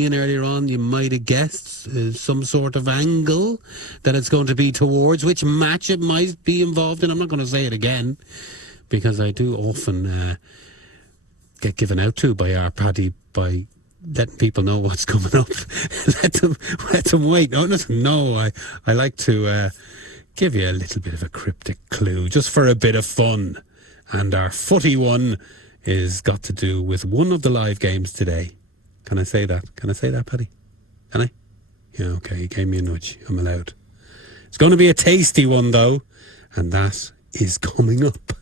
in earlier on, you might have guessed some sort of angle that it's going to be towards, which match it might be involved in. I'm not going to say it again, because I do often get given out to by our Paddy by letting people know what's coming up. let them wait. No, I like to give you a little bit of a cryptic clue, just for a bit of fun. And our footy one is got to do with one of the live games today. Can I say that? Can I say that, Paddy? Can I? Yeah, okay, he gave me a nudge. I'm allowed. It's going to be a tasty one, though, and that is coming up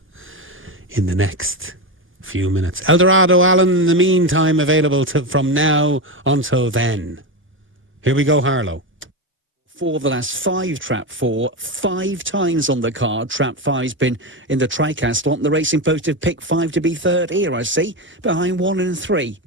in the next few minutes. Eldorado Allen, in the meantime, available from now until then. Here we go, Harlow. For the last 5 Trap 4, 5 times on the card. Trap 5's been in the TriCast lot. The Racing Post have picked 5 to be third here, I see, behind 1 and 3.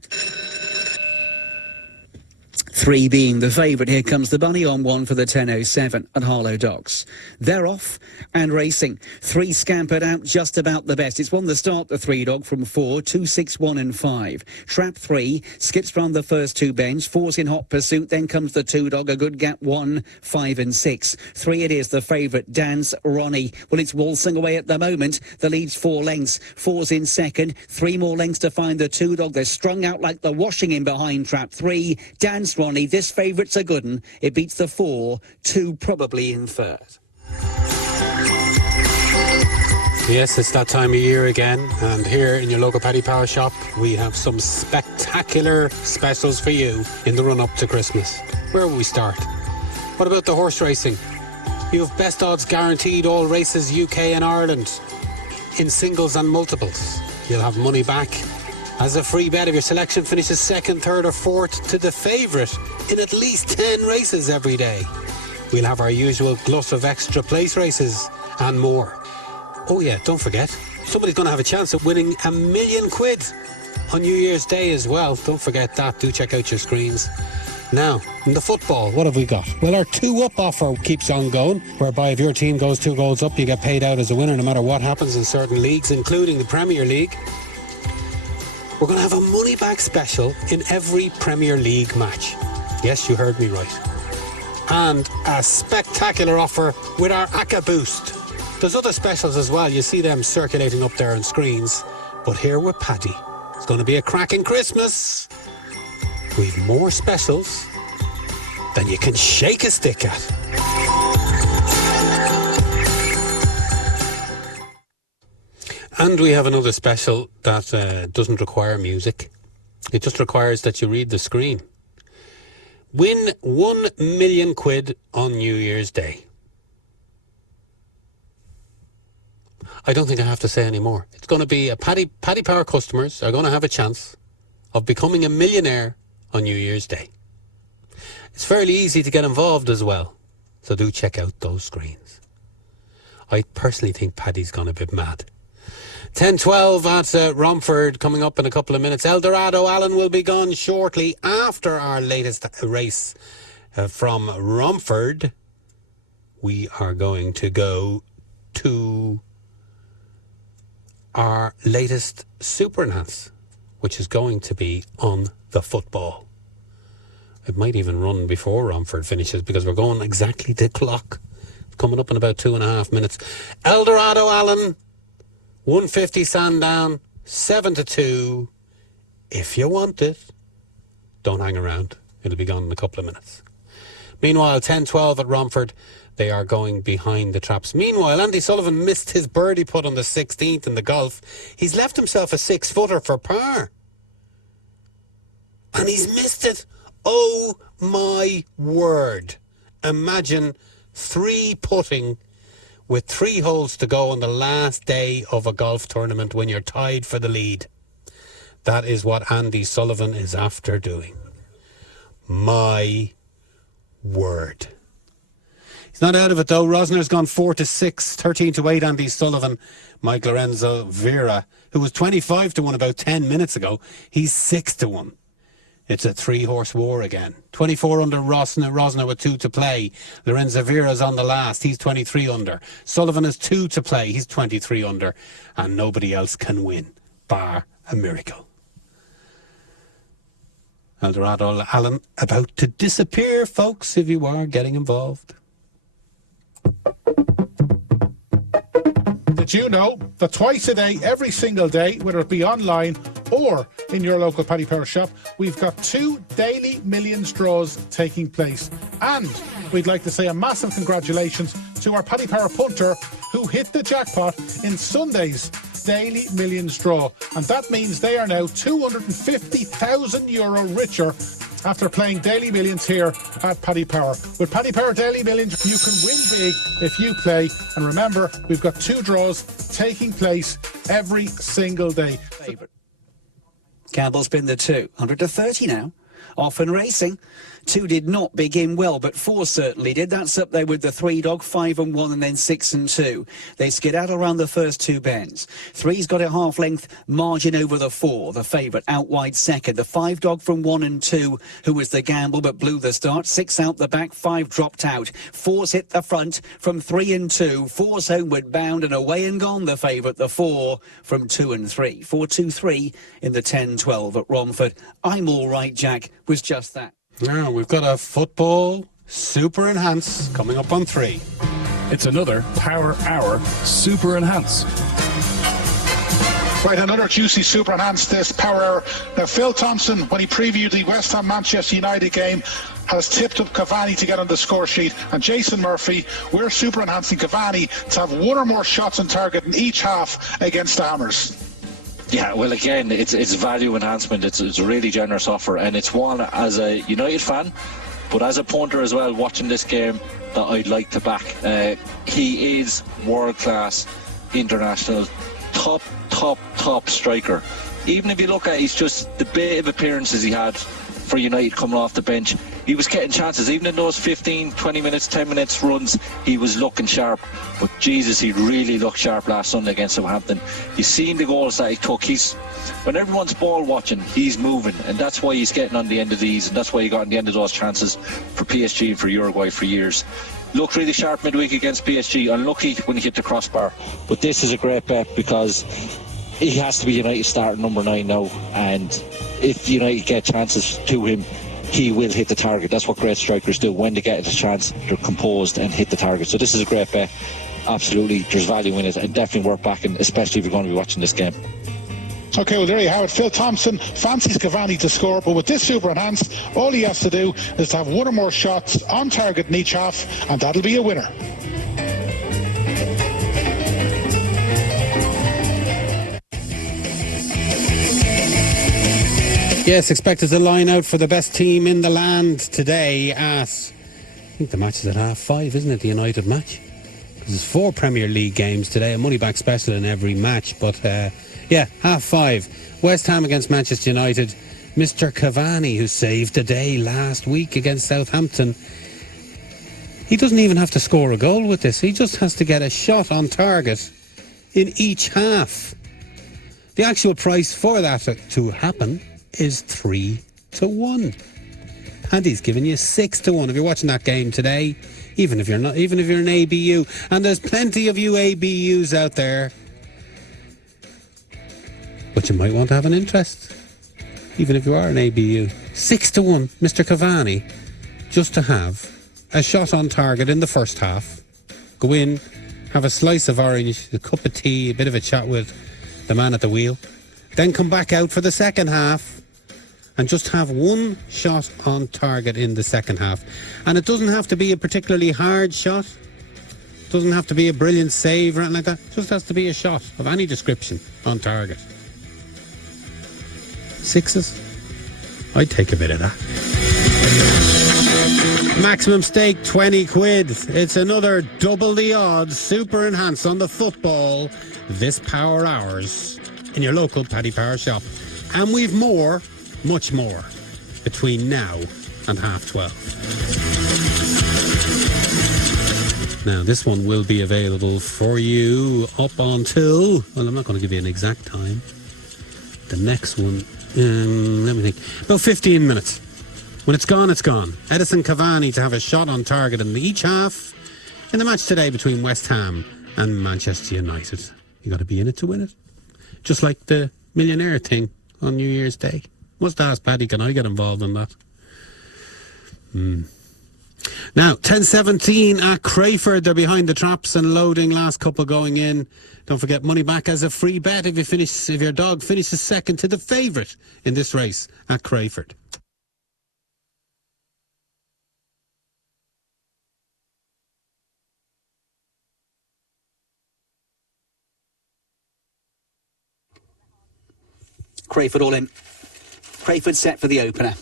3 being the favourite. Here comes the bunny on 1 for the 10.07 at Harlow Docks. They're off and racing. 3 scampered out just about the best. It's won the start, the 3 dog, from 4, 2, 6, 1 and 5. Trap 3 skips round the first 2 bends. 4's in hot pursuit. Then comes the 2 dog, a good gap, 1, 5 and 6. 3 it is, the favourite, Dance Ronnie. Well, it's waltzing away at the moment. The lead's 4 lengths. 4's in second. 3 more lengths to find the 2 dog. They're strung out like the washing in behind Trap 3. Dance Ronnie. This favourite's a good one. It beats the 4, 2 probably in third. Yes, it's that time of year again, and here in your local Paddy Power shop we have some spectacular specials for you in the run-up to Christmas. Where will we start? What about the horse racing? You have best odds guaranteed all races UK and Ireland in singles and multiples. You'll have money back as a free bet if your selection finishes second, third or fourth to the favourite in at least 10 races every day. We'll have our usual glut of extra place races and more. Oh yeah, don't forget, somebody's going to have a chance at winning £1 million on New Year's Day as well. Don't forget that. Do check out your screens. Now, in the football, what have we got? Well, our 2-up offer keeps on going, whereby if your team goes 2 goals up, you get paid out as a winner no matter what happens in certain leagues, including the Premier League. We're going to have a money-back special in every Premier League match. Yes, you heard me right. And a spectacular offer with our ACCA Boost. There's other specials as well. You see them circulating up there on screens. But here with Paddy, it's going to be a cracking Christmas. We've more specials than you can shake a stick at. And we have another special that doesn't require music. It just requires that you read the screen. Win £1 million on New Year's Day. I don't think I have to say any more. It's going to be a Paddy Power customers are going to have a chance of becoming a millionaire on New Year's Day. It's fairly easy to get involved as well, so do check out those screens. I personally think Paddy's gone a bit mad. 10:12 at Romford coming up in a couple of minutes. Eldorado Allen will be gone shortly after our latest race from Romford. We are going to go to our latest Super Enhance, which is going to be on the football. It might even run before Romford finishes because we're going exactly to clock. It's coming up in about 2.5 minutes. Eldorado Allen, 150 Sandown, 7-2. If you want it, don't hang around. It'll be gone in a couple of minutes. Meanwhile, 10-12 at Romford. They are going behind the traps. Meanwhile, Andy Sullivan missed his birdie putt on the 16th in the golf. He's left himself a 6-footer for par. And he's missed it. Oh my word. Imagine 3 putting with 3 holes to go on the last day of a golf tournament when you're tied for the lead. That is what Andy Sullivan is after doing. My word. He's not out of it though. Rosner's gone 4-6, 13-8 Andy Sullivan. Mike Lorenzo Vera, who was 25-1 about 10 minutes ago, he's 6-1. It's a 3-horse war again. 24 under Rosner with 2 to play. Lorenzo Vera's on the last. He's 23 under. Sullivan has 2 to play. He's 23 under. And nobody else can win, bar a miracle. Eldorado Allen about to disappear, folks, if you are getting involved. Did you know that twice a day, every single day, whether it be online or in your local Paddy Power shop, we've got 2 daily millions draws taking place. And we'd like to say a massive congratulations to our Paddy Power punter who hit the jackpot in Sunday's daily millions draw. And that means they are now €250,000 richer after playing Daily Millions here at Paddy Power. With Paddy Power Daily Millions, you can win big if you play. And remember, we've got 2 draws taking place every single day. Favourite. Campbell's been the 2. 130 now. Off and racing. 2 did not begin well, but 4 certainly did. That's up there with the 3 dog, 5 and 1, and then 6 and 2. They skid out around the first 2 bends. 3's got a half-length margin over the 4, the favourite, out wide second. The 5 dog from 1 and 2, who was the gamble but blew the start. 6 out the back, 5 dropped out. 4's hit the front from 3 and 2. 4's homeward bound and away and gone, the favourite, the 4 from 2 and 3. 4-2-3 in the 10-12 at Romford. I'm All Right, Jack was just that. Now we've got a football Super Enhance coming up on 3. It's another Power Hour Super Enhance. Right, another juicy Super Enhanced this Power Hour. Now, Phil Thompson, when he previewed the West Ham Manchester United game, has tipped up Cavani to get on the score sheet. And Jason Murphy, we're Super Enhancing Cavani to have 1 or more shots on target in each half against the Hammers. Yeah, well, again, it's value enhancement. It's a really generous offer, and it's one as a United fan, but as a punter as well, watching this game, that I'd like to back. He is world-class, international, top striker. Even if you look at he's just the bit of appearances he had for United coming off the bench, he was getting chances. Even in those 15, 20 minutes, 10 minutes runs, he was looking sharp. But Jesus, he really looked sharp last Sunday against Southampton. You've seen the goals that he took. When everyone's ball watching, he's moving, and that's why he's getting on the end of these, and that's why he got on the end of those chances for PSG and for Uruguay for years. Looked really sharp midweek against PSG. Unlucky when he hit the crossbar. But this is a great bet because he has to be United starting number 9 now, and if United get chances to him, he will hit the target. That's what great strikers do. When they get a chance, they're composed and hit the target. So this is a great bet. Absolutely, there's value in it, and definitely worth backing, especially if you're going to be watching this game. Okay, well, there you have it. Phil Thompson fancies Cavani to score, but with this Super Enhanced, all he has to do is to have 1 or more shots on target in each half, and that'll be a winner. Yes, expected to line out for the best team in the land today at, I think the match is at 5:30, isn't it, the United match? Because there's 4 Premier League games today, a money-back special in every match, but yeah, 5:30. West Ham against Manchester United. Mr. Cavani, who saved the day last week against Southampton. He doesn't even have to score a goal with this. He just has to get a shot on target in each half. The actual price for that to happen is 3-1, and he's giving you 6-1 if you're watching that game today, even if you're not, even if you're an ABU, and there's plenty of you ABUs out there, but you might want to have an interest, even if you are an ABU. 6-1, Mr. Cavani, just to have a shot on target in the first half, go in, have a slice of orange, a cup of tea, a bit of a chat with the man at the wheel, then come back out for the second half and just have 1 shot on target in the second half. And it doesn't have to be a particularly hard shot. It doesn't have to be a brilliant save or anything like that. It just has to be a shot of any description on target. 6s? I'd take a bit of that. Maximum stake, 20 quid. It's another double the odds Super Enhance on the football this Power Hours in your local Paddy Power shop. And we've more, much more, between now and 12:30. Now, this one will be available for you up until, well, I'm not going to give you an exact time. The next one, let me think, about 15 minutes. When it's gone, it's gone. Edison Cavani to have a shot on target in each half in the match today between West Ham and Manchester United. You got to be in it to win it. Just like the millionaire thing on New Year's Day. Must ask Paddy, can I get involved in that? Now, 10:17 at Crayford. They're behind the traps and loading. Last couple going in. Don't forget, money back as a free bet if your dog finishes second to the favourite in this race at Crayford. Crayford all in. Crayford set for the opener.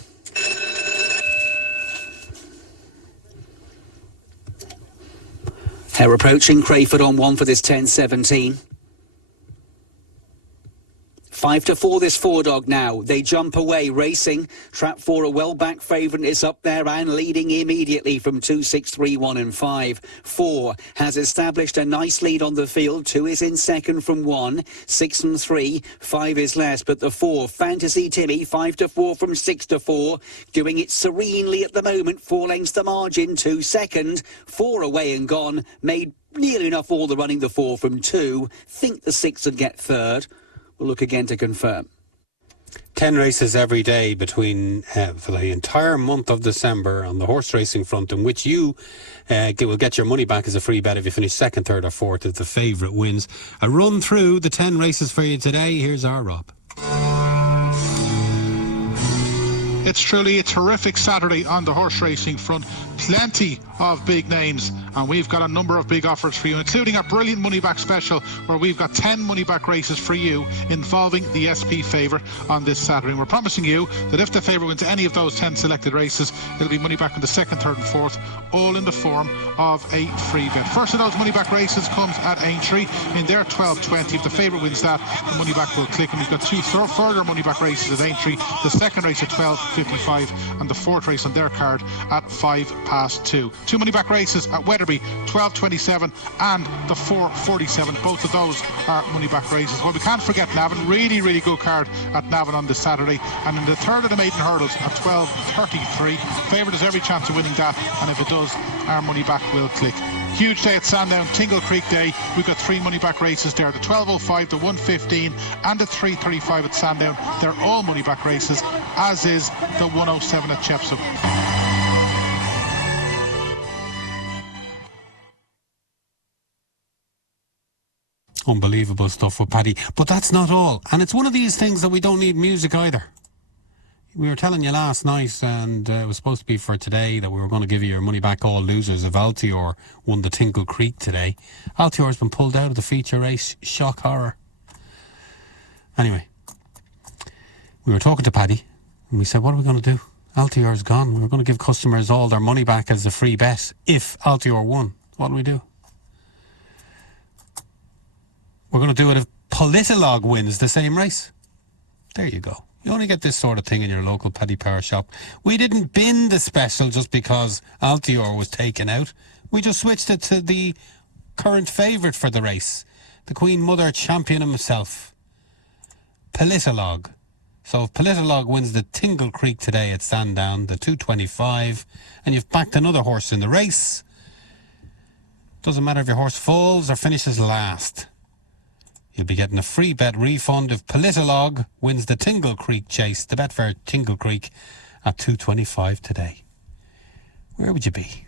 They're approaching. Crayford on 1 for this 10:17. 5-4 this 4-dog now. They jump away, racing. Trap 4 a well-back favourite is up there and leading immediately from 2, 6, 3, 1 and 5. 4 has established a nice lead on the field. 2 is in second from 1. 6 and 3. 5 is last, but the 4, Fantasy Timmy, 5-4 from 6-4. Doing it serenely at the moment. 4 lengths the margin. 2 second. 4 away and gone. Made nearly enough all the running, the 4 from 2. Think the 6 would get third. We'll look again to confirm. 10 races every day between for the entire month of December on the horse racing front, in which you will get your money back as a free bet if you finish second, third or fourth if the favourite wins. A run through the 10 races for you today. Here's our Rob. It's truly a terrific Saturday on the horse racing front. Plenty of big names, and we've got a number of big offers for you, including a brilliant money back special where we've got 10 money back races for you involving the SP favourite on this Saturday. And we're promising you that if the favourite wins any of those 10 selected races, it'll be money back on the second, third and fourth, all in the form of a free bet. First of those money back races comes at Aintree in their 12:20. If the favourite wins that, the money back will click, and we've got 2 further money back races at Aintree. The second race at 12:55 and the fourth race on their card at 2:05. 2 money back races at Wetherby, 12:27 and the 4:47. Both of those are money back races. Well, we can't forget Navan. Really good card at Navan on this Saturday. And in the third of the maiden hurdles at 12:33, favourite has every chance of winning that, and if it does, our money back will click. Huge day at Sandown, Tingle Creek Day. We've got 3 money back races there, the 12:05, the 1:15 and the 3:35 at Sandown. They're all money back races, as is the 1:07 at Chepstow. Unbelievable stuff with Paddy. But that's not all. And it's one of these things that we don't need music either. We were telling you last night, and it was supposed to be for today, that we were going to give you your money back, all losers, if Altior won the Tingle Creek today. Altior's been pulled out of the feature race. Shock horror. Anyway, we were talking to Paddy, and we said, what are we going to do? Altior's gone. We were going to give customers all their money back as a free bet if Altior won. What do we do? We're going to do it if Politolog wins the same race. There you go. You only get this sort of thing in your local Paddy Power shop. We didn't bin the special just because Altior was taken out. We just switched it to the current favourite for the race, the Queen Mother champion himself, Politolog. So if Politolog wins the Tingle Creek today at Sandown, the 2:25, and you've backed another horse in the race, doesn't matter if your horse falls or finishes last, you'll be getting a free bet refund if Politolog wins the Tingle Creek chase, the Betfair Tingle Creek, at 2:25 today. Where would you be?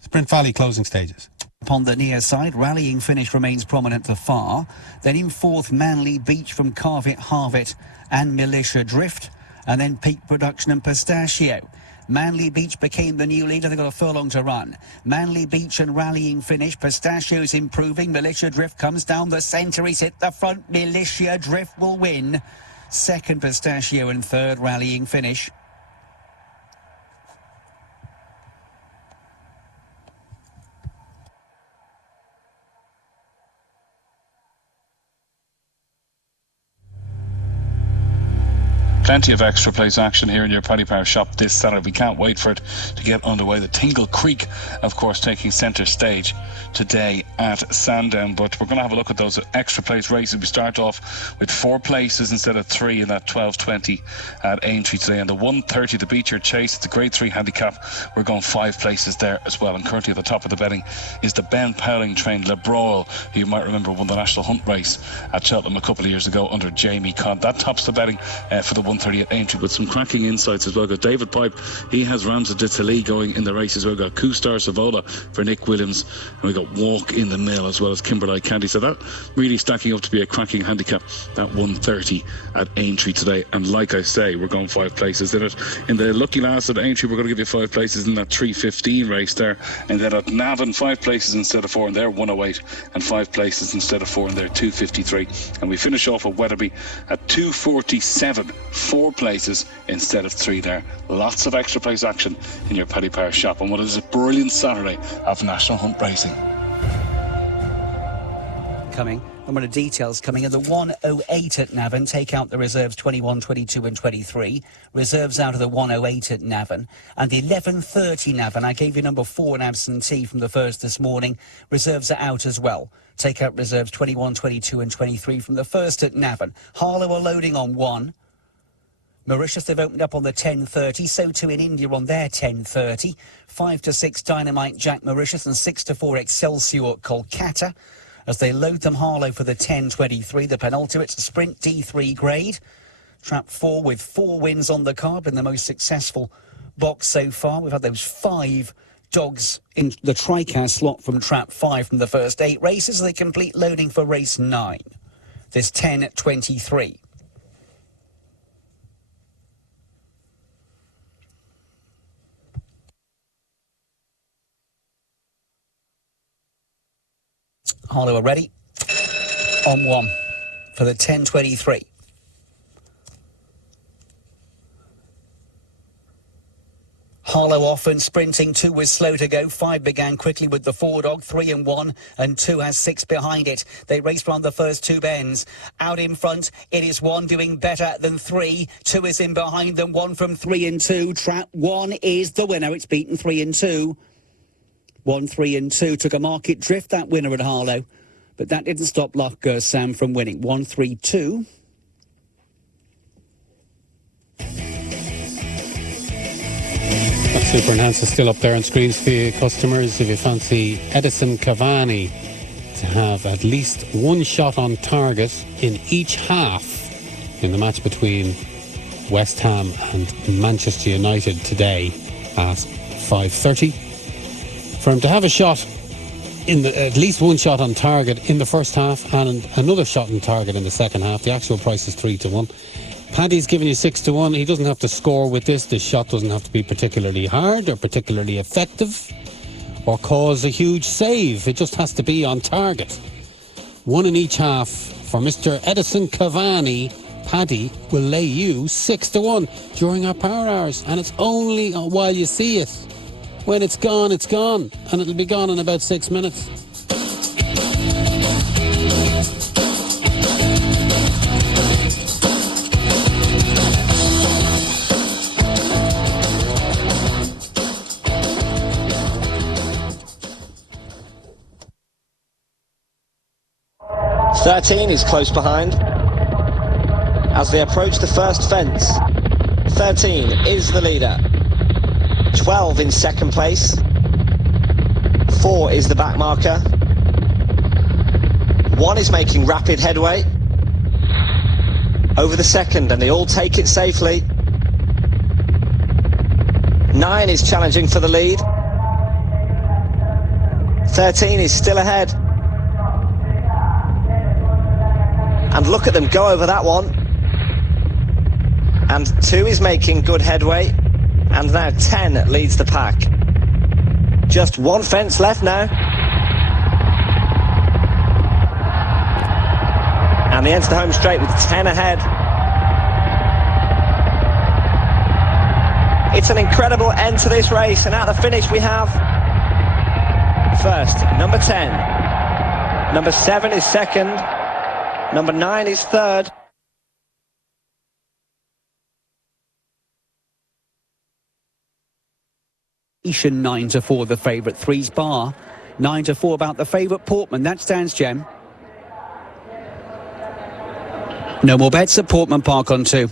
Sprint Valley closing stages. Upon the near side, rallying finish remains prominent to far. Then in fourth, Manly Beach from Carvet, Harvett and Militia Drift. And then Peak Production and Pistachio. Manly Beach became the new leader. They've got a furlong to run. Manly Beach and rallying finish. Pistachio's improving. Militia Drift comes down the centre. He's hit the front. Militia Drift will win. Second, Pistachio, and third, rallying finish. Plenty of extra place action here in your Paddy Power shop this Saturday. We can't wait for it to get underway. The Tingle Creek, of course, taking centre stage today at Sandown. But we're going to have a look at those extra place races. We start off with 4 places instead of 3 in that 12:20 at Aintree today. And the 1:30, the Beecher Chase, it's a grade 3 handicap. We're going 5 places there as well. And currently at the top of the betting is the Ben Powling trained Le Broil, who you might remember won the National Hunt race at Cheltenham a couple of years ago under Jamie Conn. That tops the betting for the 1:30 1:30 at Aintree, with some cracking insights as well. Got David Pipe, he has Ramza Ditali going in the race as well. Got Kustar Savola for Nick Williams, and we got Walk in the Mill as well as Kimberley Candy. So that really stacking up to be a cracking handicap at 1:30 at Aintree today. And like I say, we're going 5 places in it. In the lucky last at Aintree, we're going to give you 5 places in that 3:15 race there, and then at Navan 5 places instead of 4 in there 108, and 5 places instead of 4 in there 253, and we finish off at Wetherby at 247, 4 places instead of 3 there. Lots of extra place action in your Paddy Power shop on what is a brilliant Saturday of National Hunt Racing. Coming. And one of the details coming in the 108 at Navan. Take out the reserves 21, 22 and 23. Reserves out of the 108 at Navan. And the 11:30 Navan. I gave you number 4 an absentee from the first this morning. Reserves are out as well. Take out reserves 21, 22 and 23 from the first at Navan. Harlow are loading on 1. Mauritius, they've opened up on the 10:30. So too in India on their 10:30. 5 to 6 Dynamite Jack Mauritius and 6 to 4 Excelsior Kolkata. As they load them Harlow for the 10:23, the penultimate's a sprint D3 grade. Trap 4 with 4 wins on the card, been the most successful box so far. We've had those 5 dogs in the TriCast slot from Trap 5 from the first 8 races. They complete loading for race 9. This 10:23. Harlow are ready. On 1 for the 10:23. Harlow off and sprinting. 2 was slow to go. 5 began quickly with the 4 dog. 3 and 1 and 2 has 6 behind it. They race round the first 2 bends. Out in front, it is 1 doing better than 3. 2 is in behind them. 1 from 3 and 2. Trap 1 is the winner. It's beaten 3 and 2. 1, 3 and 2 took a market drift, that winner at Harlow, but that didn't stop Luck Sam from winning. 1, 3, 2. That Super Enhancer still up there on screens for you customers. If you fancy Edison Cavani to have at least 1 shot on target in each half in the match between West Ham and Manchester United today at 5:30. For him to have a shot in at least 1 shot on target in the first half and another shot on target in the second half, the actual price is 3 to 1. Paddy's giving you 6 to 1. He doesn't have to score with this. This shot doesn't have to be particularly hard or particularly effective or cause a huge save. It just has to be on target. 1 in each half for Mr. Edison Cavani. Paddy will lay you 6 to 1 during our power hours, and it's only while you see it. When it's gone, and it'll be gone in about 6 minutes. "13 is close behind as they approach the first fence. 13 is the leader. 12 in second place. 4 is the back marker. 1 is making rapid headway over the second, and they all take it safely. 9 is challenging for the lead. 13 is still ahead. And look at them go over that one. And 2 is making good headway. And now 10 leads the pack. Just 1 fence left now. And they enter the home straight with 10 ahead. It's an incredible end to this race, and at the finish we have first, number 10. Number 7 is second. Number 9 is third. Ishan 9 to 4 the favourite. 3's Bar. 9 to 4 about the favourite Portman. That stands, Jem. No more bets at Portman Park on 2.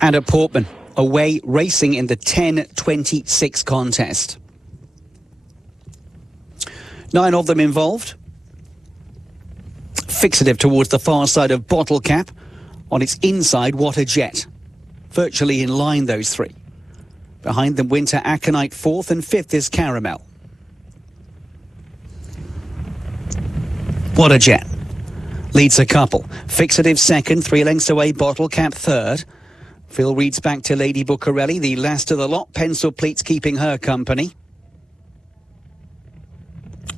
And at Portman, away racing in the 10:26 contest. 9 of them involved. Fixative towards the far side of Bottle Cap. On its inside, What a Jet. Virtually in line, those three. Behind them, Winter Aconite fourth, and fifth is Caramel. What a Jet leads a couple. Fixative second, 3 lengths away, Bottle Cap third. Phil reads back to Lady Buccarelli, the last of the lot. Pencil Pleats keeping her company.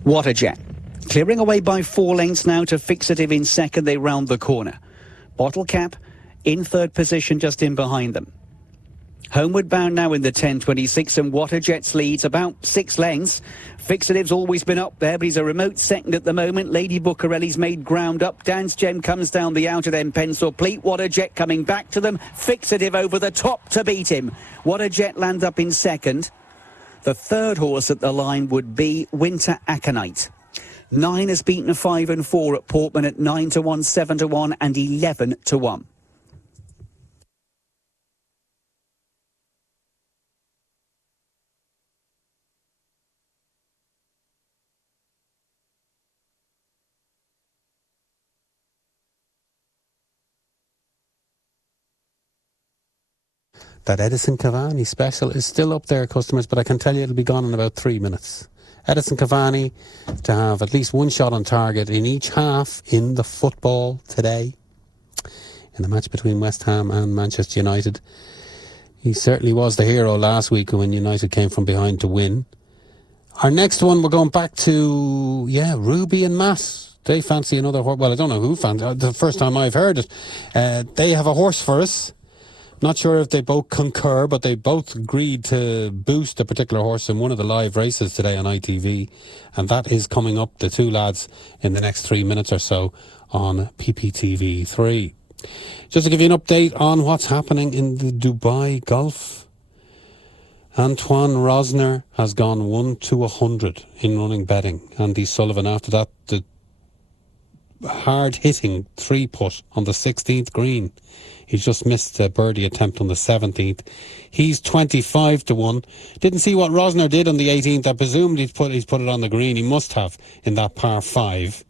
What a Jet clearing away by 4 lengths now to Fixative in second. They round the corner. Bottle Cap in third position, just in behind them. Homeward bound now in the 10.26, and What a Jet's leads about 6 lengths. Fixative's always been up there, but he's a remote second at the moment. Lady Buccarelli's made ground up. Dance Gem comes down the outer, then Pencil Pleat. What a Jet coming back to them. Fixative over the top to beat him. What a Jet lands up in second. The third horse at the line would be Winter Aconite. 9 has beaten 5 and 4 at Portman at 9 to 1, 7 to 1, and 11 to 1. That Edison Cavani special is still up there, customers, but I can tell you it'll be gone in about 3 minutes. Edison Cavani to have at least 1 shot on target in each half in the football today in the match between West Ham and Manchester United. He certainly was the hero last week when United came from behind to win. Our next one, we're going back to, Ruby and Matt. They fancy another horse. Well, I don't know who fancies. The first time I've heard it. They have a horse for us. Not sure if they both concur, but they both agreed to boost a particular horse in one of the live races today on ITV. And that is coming up, the 2 lads, in the next 3 minutes or so on PPTV3. Just to give you an update on what's happening in the Dubai Golf. Antoine Rosner has gone 1 to 100 in running betting. Andy Sullivan, after that, the hard-hitting 3-putt on the 16th green. He's just missed a birdie attempt on the 17th. He's 25 to 1. Didn't see what Rosner did on the 18th. I presumed he's put it on the green. He must have in that par 5.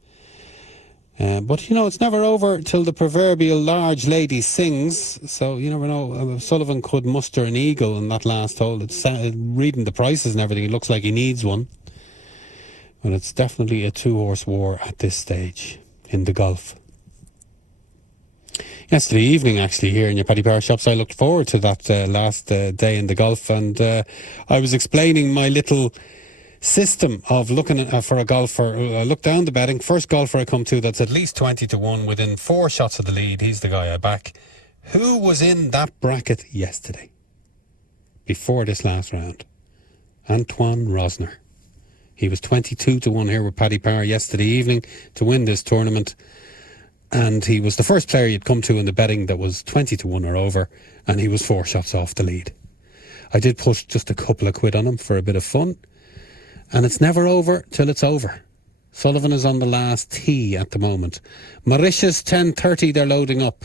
But, it's never over till the proverbial large lady sings. So, you never know. Sullivan could muster an eagle in that last hole. Reading the prices and everything, it looks like he needs one. But it's definitely a 2-horse war at this stage in the golf. Yesterday evening, actually, here in your Paddy Power shops, I looked forward to that last day in the golf, and I was explaining my little system of looking for a golfer. I look down the betting. First golfer I come to that's at least 20 to 1 within 4 shots of the lead. He's the guy I back. Who was in that bracket yesterday before this last round? Antoine Rosner. He was 22 to 1 here with Paddy Power yesterday evening to win this tournament. And he was the first player you'd come to in the betting that was 20 to 1 or over, and he was 4 shots off the lead. I did put just a couple of quid on him for a bit of fun, and it's never over till it's over. Sullivan is on the last tee at the moment. Mauritius 10.30, they're loading up.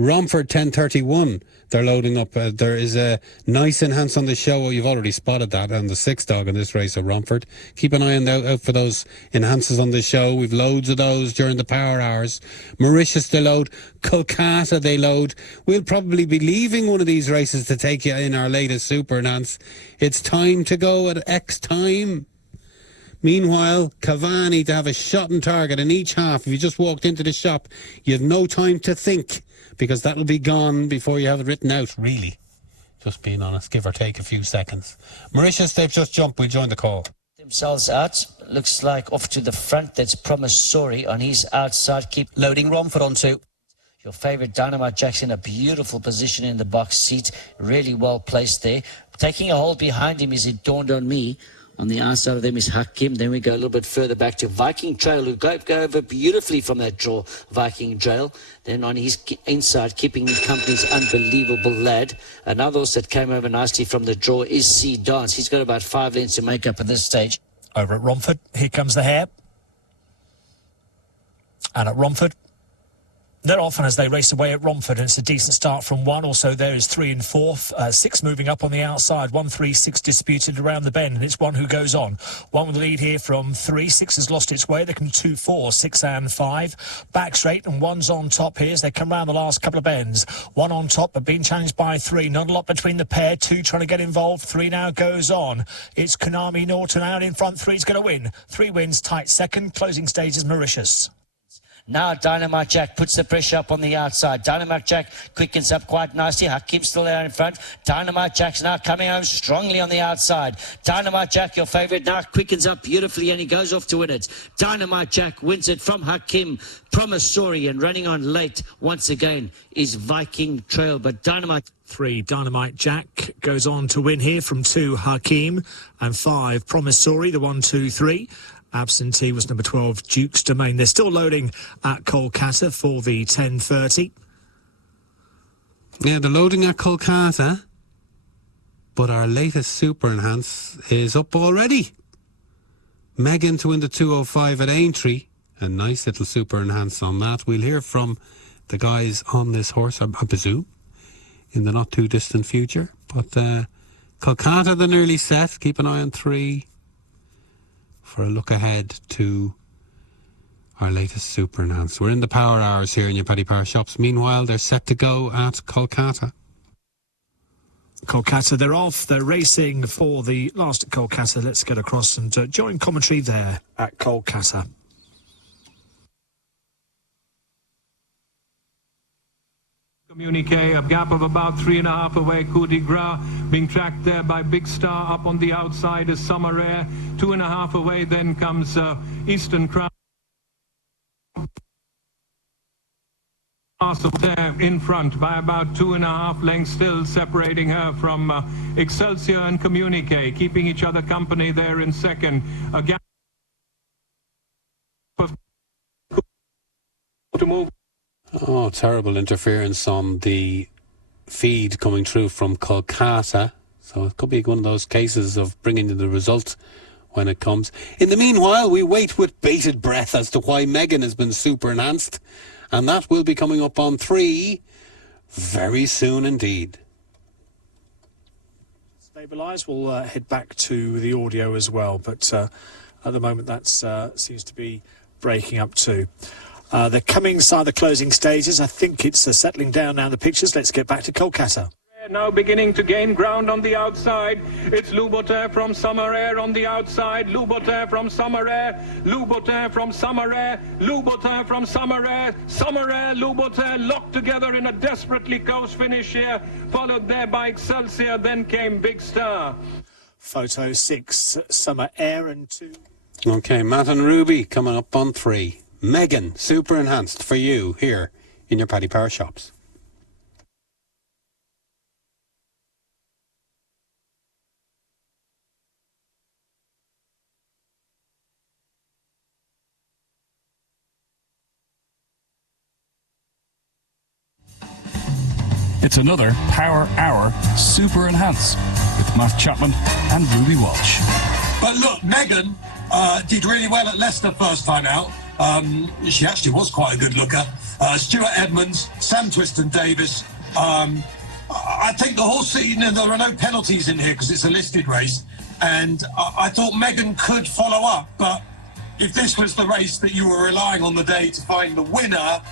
Romford 10.31, they're loading up. There is a nice enhance on the show. You've already spotted that, and the 6th dog in this race at Romford. Keep an eye out for those enhances on the show. We've loads of those during the power hours. Mauritius they load. Kolkata they load. We'll probably be leaving one of these races to take you in our latest super enhance. It's time to go at X time. Meanwhile, Cavani to have a shot on target in each half. If you just walked into the shop, you have no time to think, because that'll be gone before you have it written out, really. Just being honest, give or take a few seconds. Mauritius, they've just jumped. We'll join the call. Themselves out. Looks like off to the front. That's Promissory on his outside. Keep Loading Romford on 2. your favourite Dynamite Jackson, a beautiful position in the box seat. Really well placed there. Taking a hold behind him, as it dawned on me. On the outside of them is Hakim. Then we go a little bit further back to Viking Trail, who go over beautifully from that draw, Viking Trail. Then on his inside, keeping company's Unbelievable Lad. Another horse that came over nicely from the draw is Sea Dance. He's got about 5 lengths to make up at this stage. Over at Romford, here comes the hare. And at Romford, They're off, and as they race away at Romford, and it's a decent start from 1. Also, there is 3 and 4. 6 moving up on the outside. 1, 3, 6 disputed around the bend, and it's 1 who goes on. 1 with the lead here from 3. 6 has lost its way. They come 2, 4, 6 and 5. Back straight, and 1's on top here as they come round the last couple of bends. 1 on top, but being challenged by 3. Not a lot between the pair. 2 trying to get involved. 3 now goes on. It's Konami Norton out in front. 3's going to win. 3 wins tight second. Closing stage is Mauritius. Now Dynamite Jack puts the pressure up on the outside. Dynamite Jack quickens up quite nicely. Hakim's still there in front. Dynamite Jack's now coming home strongly on the outside. Dynamite Jack, your favourite, now quickens up beautifully and he goes off to win it. Dynamite Jack wins it from Hakim. Promissory, and running on late once again is Viking Trail, but Dynamite... 3, Dynamite Jack goes on to win here from 2, Hakim, and 5, Promissory, the 1, 2, 3. Absentee was number 12, Duke's Domain. They're still loading at Kolkata for the 10:30. Yeah, they're loading at Kolkata, but our latest Super Enhance is up already. Megan to win the 205 at Aintree. A nice little Super Enhance on that. We'll hear from the guys on this horse, I presume, in the not too distant future. But Kolkata, they're nearly set. Keep an eye on 3 for a look ahead to our latest Super Enhance. We're in the power hours here in your Paddy Power shops. Meanwhile, they're set to go at Kolkata. Kolkata, they're off. They're racing for the last at Kolkata. Let's get across and join commentary there at Kolkata. Communique, a gap of about 3.5 away. Coup de Gras being tracked there by Big Star. Up on the outside is Summer Air. 2.5 away. Then comes Eastern Crown. There in front by about 2.5 lengths, still separating her from Excelsior and Communique, keeping each other company there in second. A gap of to move. Oh, terrible interference on the feed coming through from Kolkata. So it could be one of those cases of bringing in the result when it comes. In the meanwhile, we wait with bated breath as to why Megan has been super enhanced. And that will be coming up on 3 very soon indeed. Stabilise. We'll head back to the audio as well. But at the moment, that seems to be breaking up too. They're coming inside the closing stages. I think it's settling down now in the pictures. Let's get back to Kolkata. Now beginning to gain ground on the outside. It's Loubotin from Summer Air on the outside. Loubotin from Summer Air. Loubotin from Summer Air. Loubotin from Summer Air. Summer Air, Loubotin locked together in a desperately close finish here. Followed there by Excelsior. Then came Big Star. Photo 6, Summer Air, and 2. Okay, Matt and Ruby coming up on 3. Megan, super enhanced for you here in your Paddy Power shops. It's another Power Hour Super Enhance with Matt Chapman and Ruby Walsh. But look, Megan did really well at Leicester first time out. She actually was quite a good looker. Stuart Edmonds, Sam Twiston-Davis. I think the horse, there are no penalties in here because it's a listed race. And I thought Megan could follow up. But if this was the race that you were relying on the day to find the winner,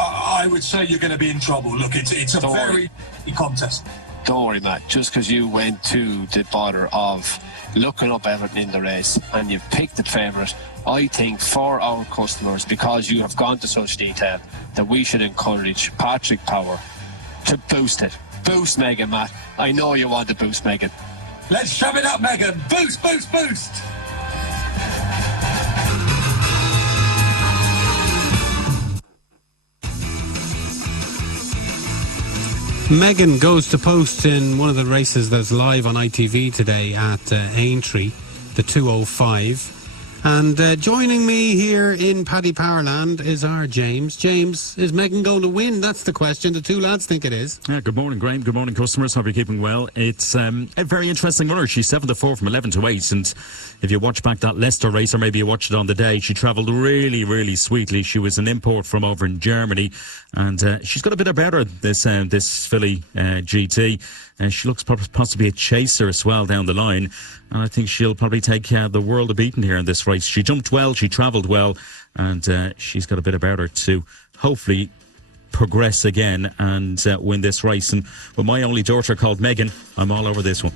I would say you're going to be in trouble. Look, it's a very contest. Don't worry, Matt. Just because you went to the bother of looking up everything in the race and you've picked it favourite, I think for our customers, because you have gone to such detail, that we should encourage Patrick Power to boost it. Boost Megan, Matt. I know you want to boost Megan. Let's shove it up, Megan. Boost, boost, boost. Megan goes to post in one of the races that's live on ITV today at Aintree, the 205. And joining me here in Paddy Power Land is our James. James, is Megan going to win? That's the question. The two lads think it is. Yeah, good morning, Graham. Good morning, customers. Hope you're keeping well. It's a very interesting runner. She's 7-4 from 11 to 8. And if you watch back that Leicester race, or maybe you watched it on the day, she travelled really, really sweetly. She was an import from over in Germany. And she's got a bit about her, this filly GT. She looks possibly a chaser as well down the line. And I think she'll probably take the world of beating here in this race. She jumped well, she travelled well, and she's got a bit about her to hopefully progress again and win this race. And with my only daughter called Megan, I'm all over this one.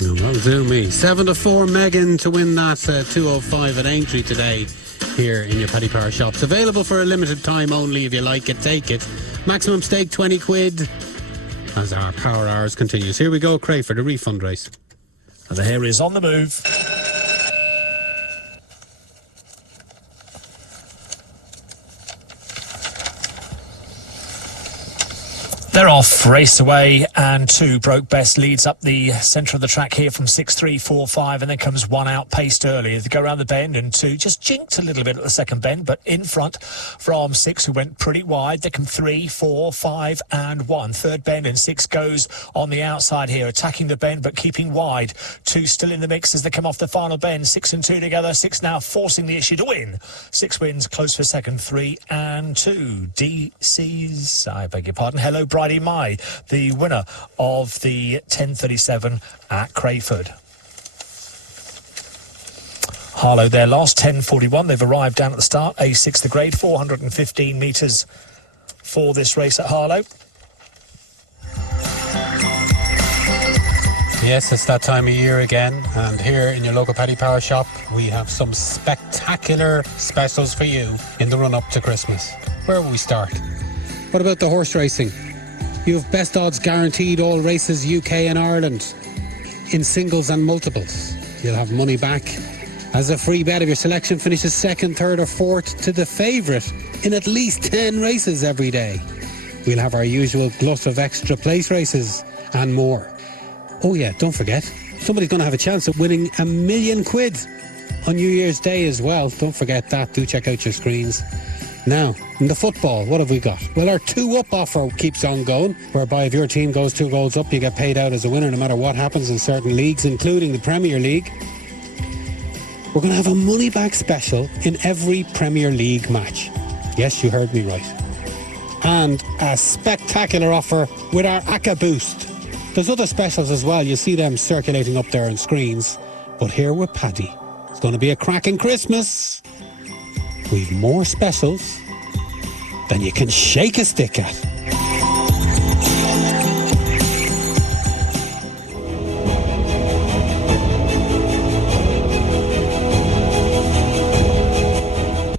Well, do me. 7-4 Megan to win that 205 at Aintree today here in your Paddy Power shops. Available for a limited time only. If you like it, take it. Maximum stake 20 quid. As our power hours continues. Here we go, Craig, for the refund race. And the hare is on the move. They're off, race away, and 2 broke best leads up the centre of the track here from 6, 3, 4, 5, and then comes 1 out paced early. They go around the bend, and 2 just jinked a little bit at the second bend, but in front from 6, who went pretty wide. They come 3, 4, 5, and 1. Third bend, and 6 goes on the outside here, attacking the bend, but keeping wide. 2 still in the mix as they come off the final bend. 6 and 2 together. 6 now forcing the issue to win. 6 wins, close for second. 3 and 2. DC's, I beg your pardon. Hello, Bridie Mai, the winner of the 10:37 at Crayford. Harlow their last 10:41. They've arrived down at the start. A6 the grade, 415 metres for this race at Harlow. Yes, it's that time of year again, and here in your local Paddy Power shop we have some spectacular specials for you in the run up to Christmas. Where will we start? What about the horse racing? You have best odds guaranteed all races UK and Ireland in singles and multiples. You'll have money back as a free bet if your selection finishes second, third or fourth to the favourite in at least 10 races every day. We'll have our usual glut of extra place races and more. Oh yeah, don't forget, somebody's going to have a chance of winning £1 million on New Year's Day as well. Don't forget that. Do check out your screens. Now, in the football, what have we got? Well, our 2-up offer keeps on going, whereby if your team goes 2 goals up, you get paid out as a winner no matter what happens in certain leagues, including the Premier League. We're going to have a money-back special in every Premier League match. Yes, you heard me right. And a spectacular offer with our ACCA Boost. There's other specials as well. You see them circulating up there on screens. But here with Paddy, it's going to be a cracking Christmas. We've more specials than you can shake a stick at.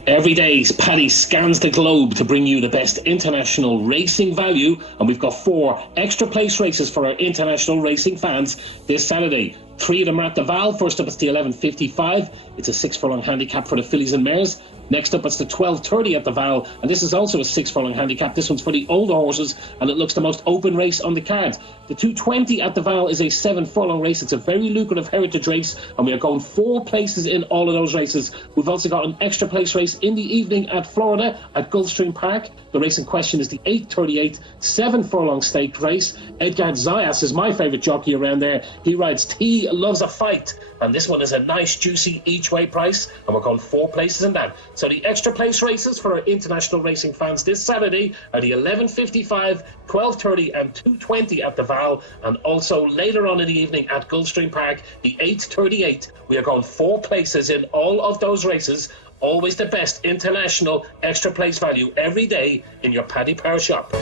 Every day, Paddy scans the globe to bring you the best international racing value, and we've got 4 extra place races for our international racing fans this Saturday. 3 of them are at the Val. First up, it's the 11:55. It's a 6 furlong handicap for the fillies and mares. Next up, it's the 12:30 at the Val, and this is also a 6 furlong handicap. This one's for the older horses, and it looks the most open race on the card. The 2:20 at the Val is a 7 furlong race. It's a very lucrative heritage race, and we are going 4 places in all of those races. We've also got an extra place race in the evening at Florida at Gulfstream Park. The race in question is the 8:38 7 furlong staked race. Edgard Zayas is my favourite jockey around there. He rides T Loves a Fight, and this one is a nice juicy each way price, and we're going 4 places in that. So the extra place races for our international racing fans this Saturday are the 11:55, 12:30 and 2:20 at the Val, and also later on in the evening at Gulfstream Park, the 8:38. We are going 4 places in all of those races. Always the best international extra place value every day in your Paddy Power shop.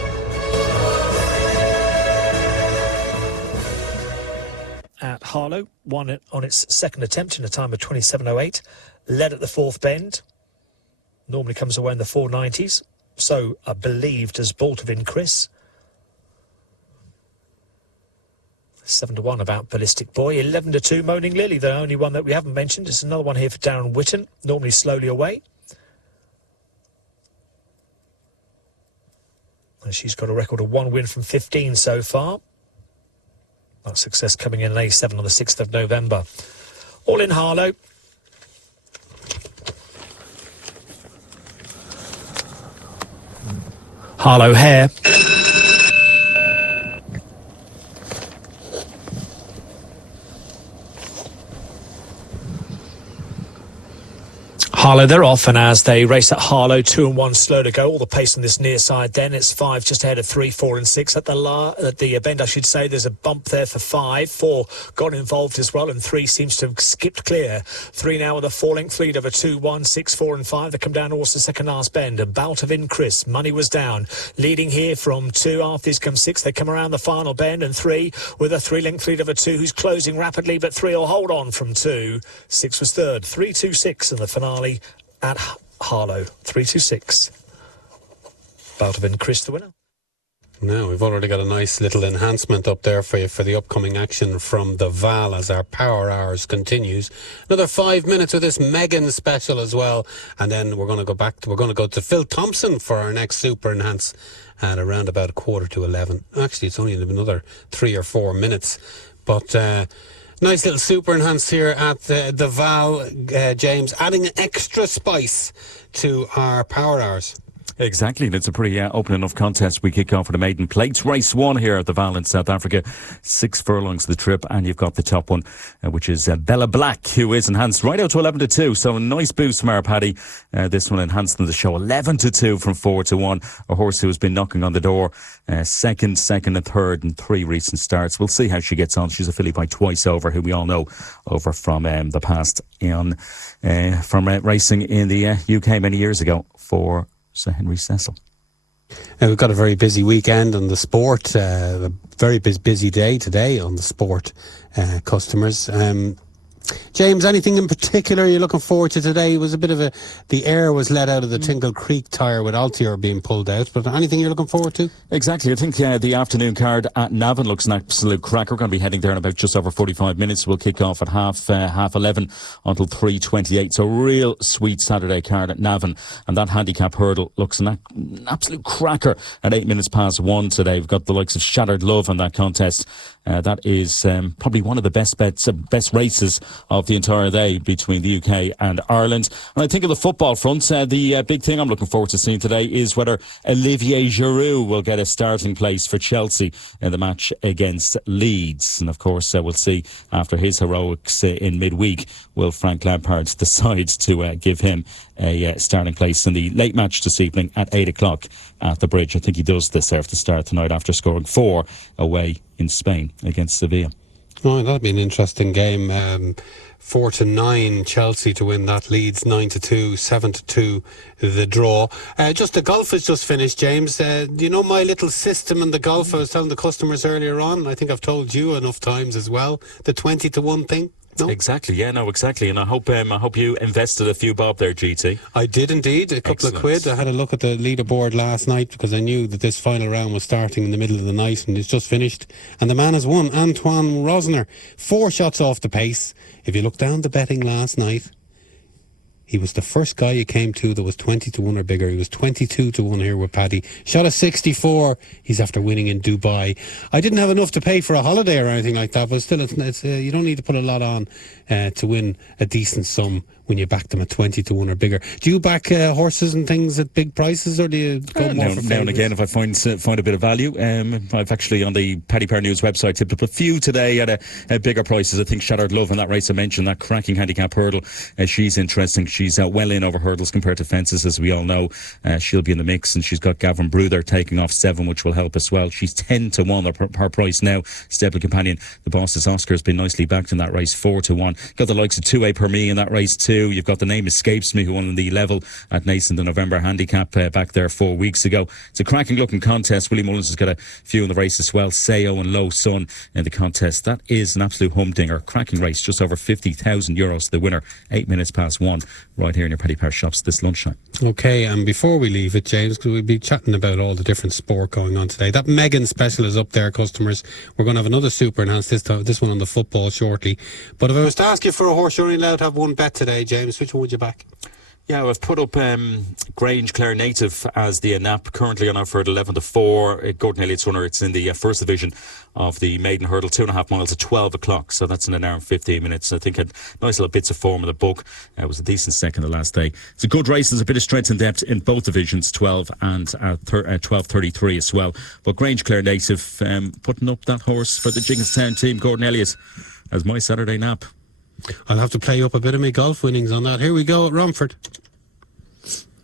At Harlow, won it on its second attempt in a time of 27.08, led at the 4th bend, normally comes away in the 490s, so I believed as Baltervin Chris. 7-1 about Ballistic Boy. 11-2 Moaning Lily, the only one that we haven't mentioned. There's another one here for Darren Whitten, normally slowly away. And she's got a record of 1 win from 15 so far. That success coming in late 7 on the 6th of November. All in Harlow, Harlow Hare. Harlow, they're off, and as they race at Harlow, 2 and 1 slow to go. All the pace on this near side then. It's 5 just ahead of 3, 4 and 6 at the bend, I should say. There's a bump there for 5. 4 got involved as well, and 3 seems to have skipped clear. 3 now with a 4-length lead over 2, 1, 6, 4 and 5. They come down towards the second last bend. A bout of Chris. Money was down. Leading here from 2. After these come 6. They come around the final bend, and 3 with a 3-length lead over 2, who's closing rapidly, but 3 will hold on from 2. 6 was third. 3, 2, 6 in the finale at Harlow. 3, 2, 6. Bout of Chris, the winner. Now, we've already got a nice little enhancement up there for you for the upcoming action from the Val as our Power Hours continues. Another 5 minutes of this Megan special as well. And then we're going to go to Phil Thompson for our next Super Enhance at around about 11:15. Actually, it's only another 3 or 4 minutes. But nice little Super Enhance here at the Val, James, adding an extra spice to our Power Hours. Exactly, and it's a pretty open enough contest. We kick off with a maiden plates. Race 1 here at the Val in South Africa. 6 furlongs of the trip, and you've got the top one, which is Bella Black, who is enhanced right out to 11-2. So a nice boost from our Paddy. This one enhanced in the show 11-2 from 4-1. A horse who has been knocking on the door. Second and third in 3 recent starts. We'll see how she gets on. She's a filly by Twice Over, who we all know over from the past from racing in the UK many years ago for Sir Henry Cecil. We've got a very busy weekend on the sport, a very busy day today on the sport customers. James, anything in particular you're looking forward to today? It was a bit of the air was let out of the Tingle Creek tyre with Altior being pulled out, but anything you're looking forward to? Exactly. I think the afternoon card at Navan looks an absolute cracker. We're going to be heading there in about just over 45 minutes. We'll kick off at half 11 until 3:28. So real sweet Saturday card at Navan, and that handicap hurdle looks an absolute cracker at 8 minutes past 1 today. We've got the likes of Shattered Love on that contest. That is probably one of the best races of the entire day between the UK and Ireland. And I think of the football front, the big thing I'm looking forward to seeing today is whether Olivier Giroud will get a starting place for Chelsea in the match against Leeds. And of course, we'll see after his heroics in midweek, will Frank Lampard decide to give him a starting place in the late match this evening at 8 o'clock at the Bridge. I think he does deserve to start tonight after scoring 4 away in Spain against Sevilla. Oh, that'll be an interesting game. 4-9 Chelsea to win that. Leeds 9-2, 7-2 the draw. Just the golf has just finished, James. Do you know my little system in the golf? I was telling the customers earlier on. I think I've told you enough times as well. The 20-1 thing. No? Exactly, yeah, no, exactly. And I hope you invested a few bob there, GT. I did indeed, a couple of quid. I had a look at the leaderboard last night because I knew that this final round was starting in the middle of the night, and it's just finished. And the man has won, Antoine Rosner, 4 shots off the pace. If you look down the betting last night, he was the first guy you came to that was 20-1 or bigger. He was 22-1 here with Paddy. Shot a 64. He's after winning in Dubai. I didn't have enough to pay for a holiday or anything like that, but still, it's you don't need to put a lot on to win a decent sum when you back them at 20-1 or bigger. Do you back horses and things at big prices, or do you go more for now and again if I find a bit of value? I've actually on the Paddy Power News website tipped up a few today at bigger prices. I think Shattered Love in that race I mentioned, that cracking handicap hurdle, she's interesting. She's well in over hurdles compared to fences, as we all know. She'll be in the mix, and she's got Gavin Bruther taking off 7, which will help as well. She's 10-1 her price now. Stable Companion, the boss's Oscar, has been nicely backed in that race, 4-1. Got the likes of 2A Per Me in that race too. You've got The Name Escapes Me, who won the level at Nason the November handicap back there 4 weeks ago. It's a cracking looking contest. Willie Mullins has got a few in the race as well. Sayo and Low Sun in the contest. That is an absolute humdinger. Cracking race, just over €50,000 to the winner. 8 minutes past 1 right here in your Paddy Power shops this lunchtime. Okay, and before we leave it, James, because we'll be chatting about all the different sport going on today. That Megan special is up there, customers. We're going to have another Super Enhanced this one on the football shortly. But if I was to ask you for a horse, you're only allowed to have one bet today, James. Which one would you back? Yeah, we've put up Grange Clare Native as the nap, currently on offer at 11-4. Gordon Elliott's runner, it's in the first division of the maiden hurdle, 2.5 miles at 12 o'clock, so that's in an hour and 15 minutes. I think had nice little bits of form in the book. It was a decent second the last day. It's a good race. There's a bit of strength and depth in both divisions, 12 and 12:33 as well. But Grange Clare Native putting up that horse for the Jigginstown team, Gordon Elliott, as my Saturday nap. I'll have to play up a bit of my golf winnings on that. Here we go at Romford.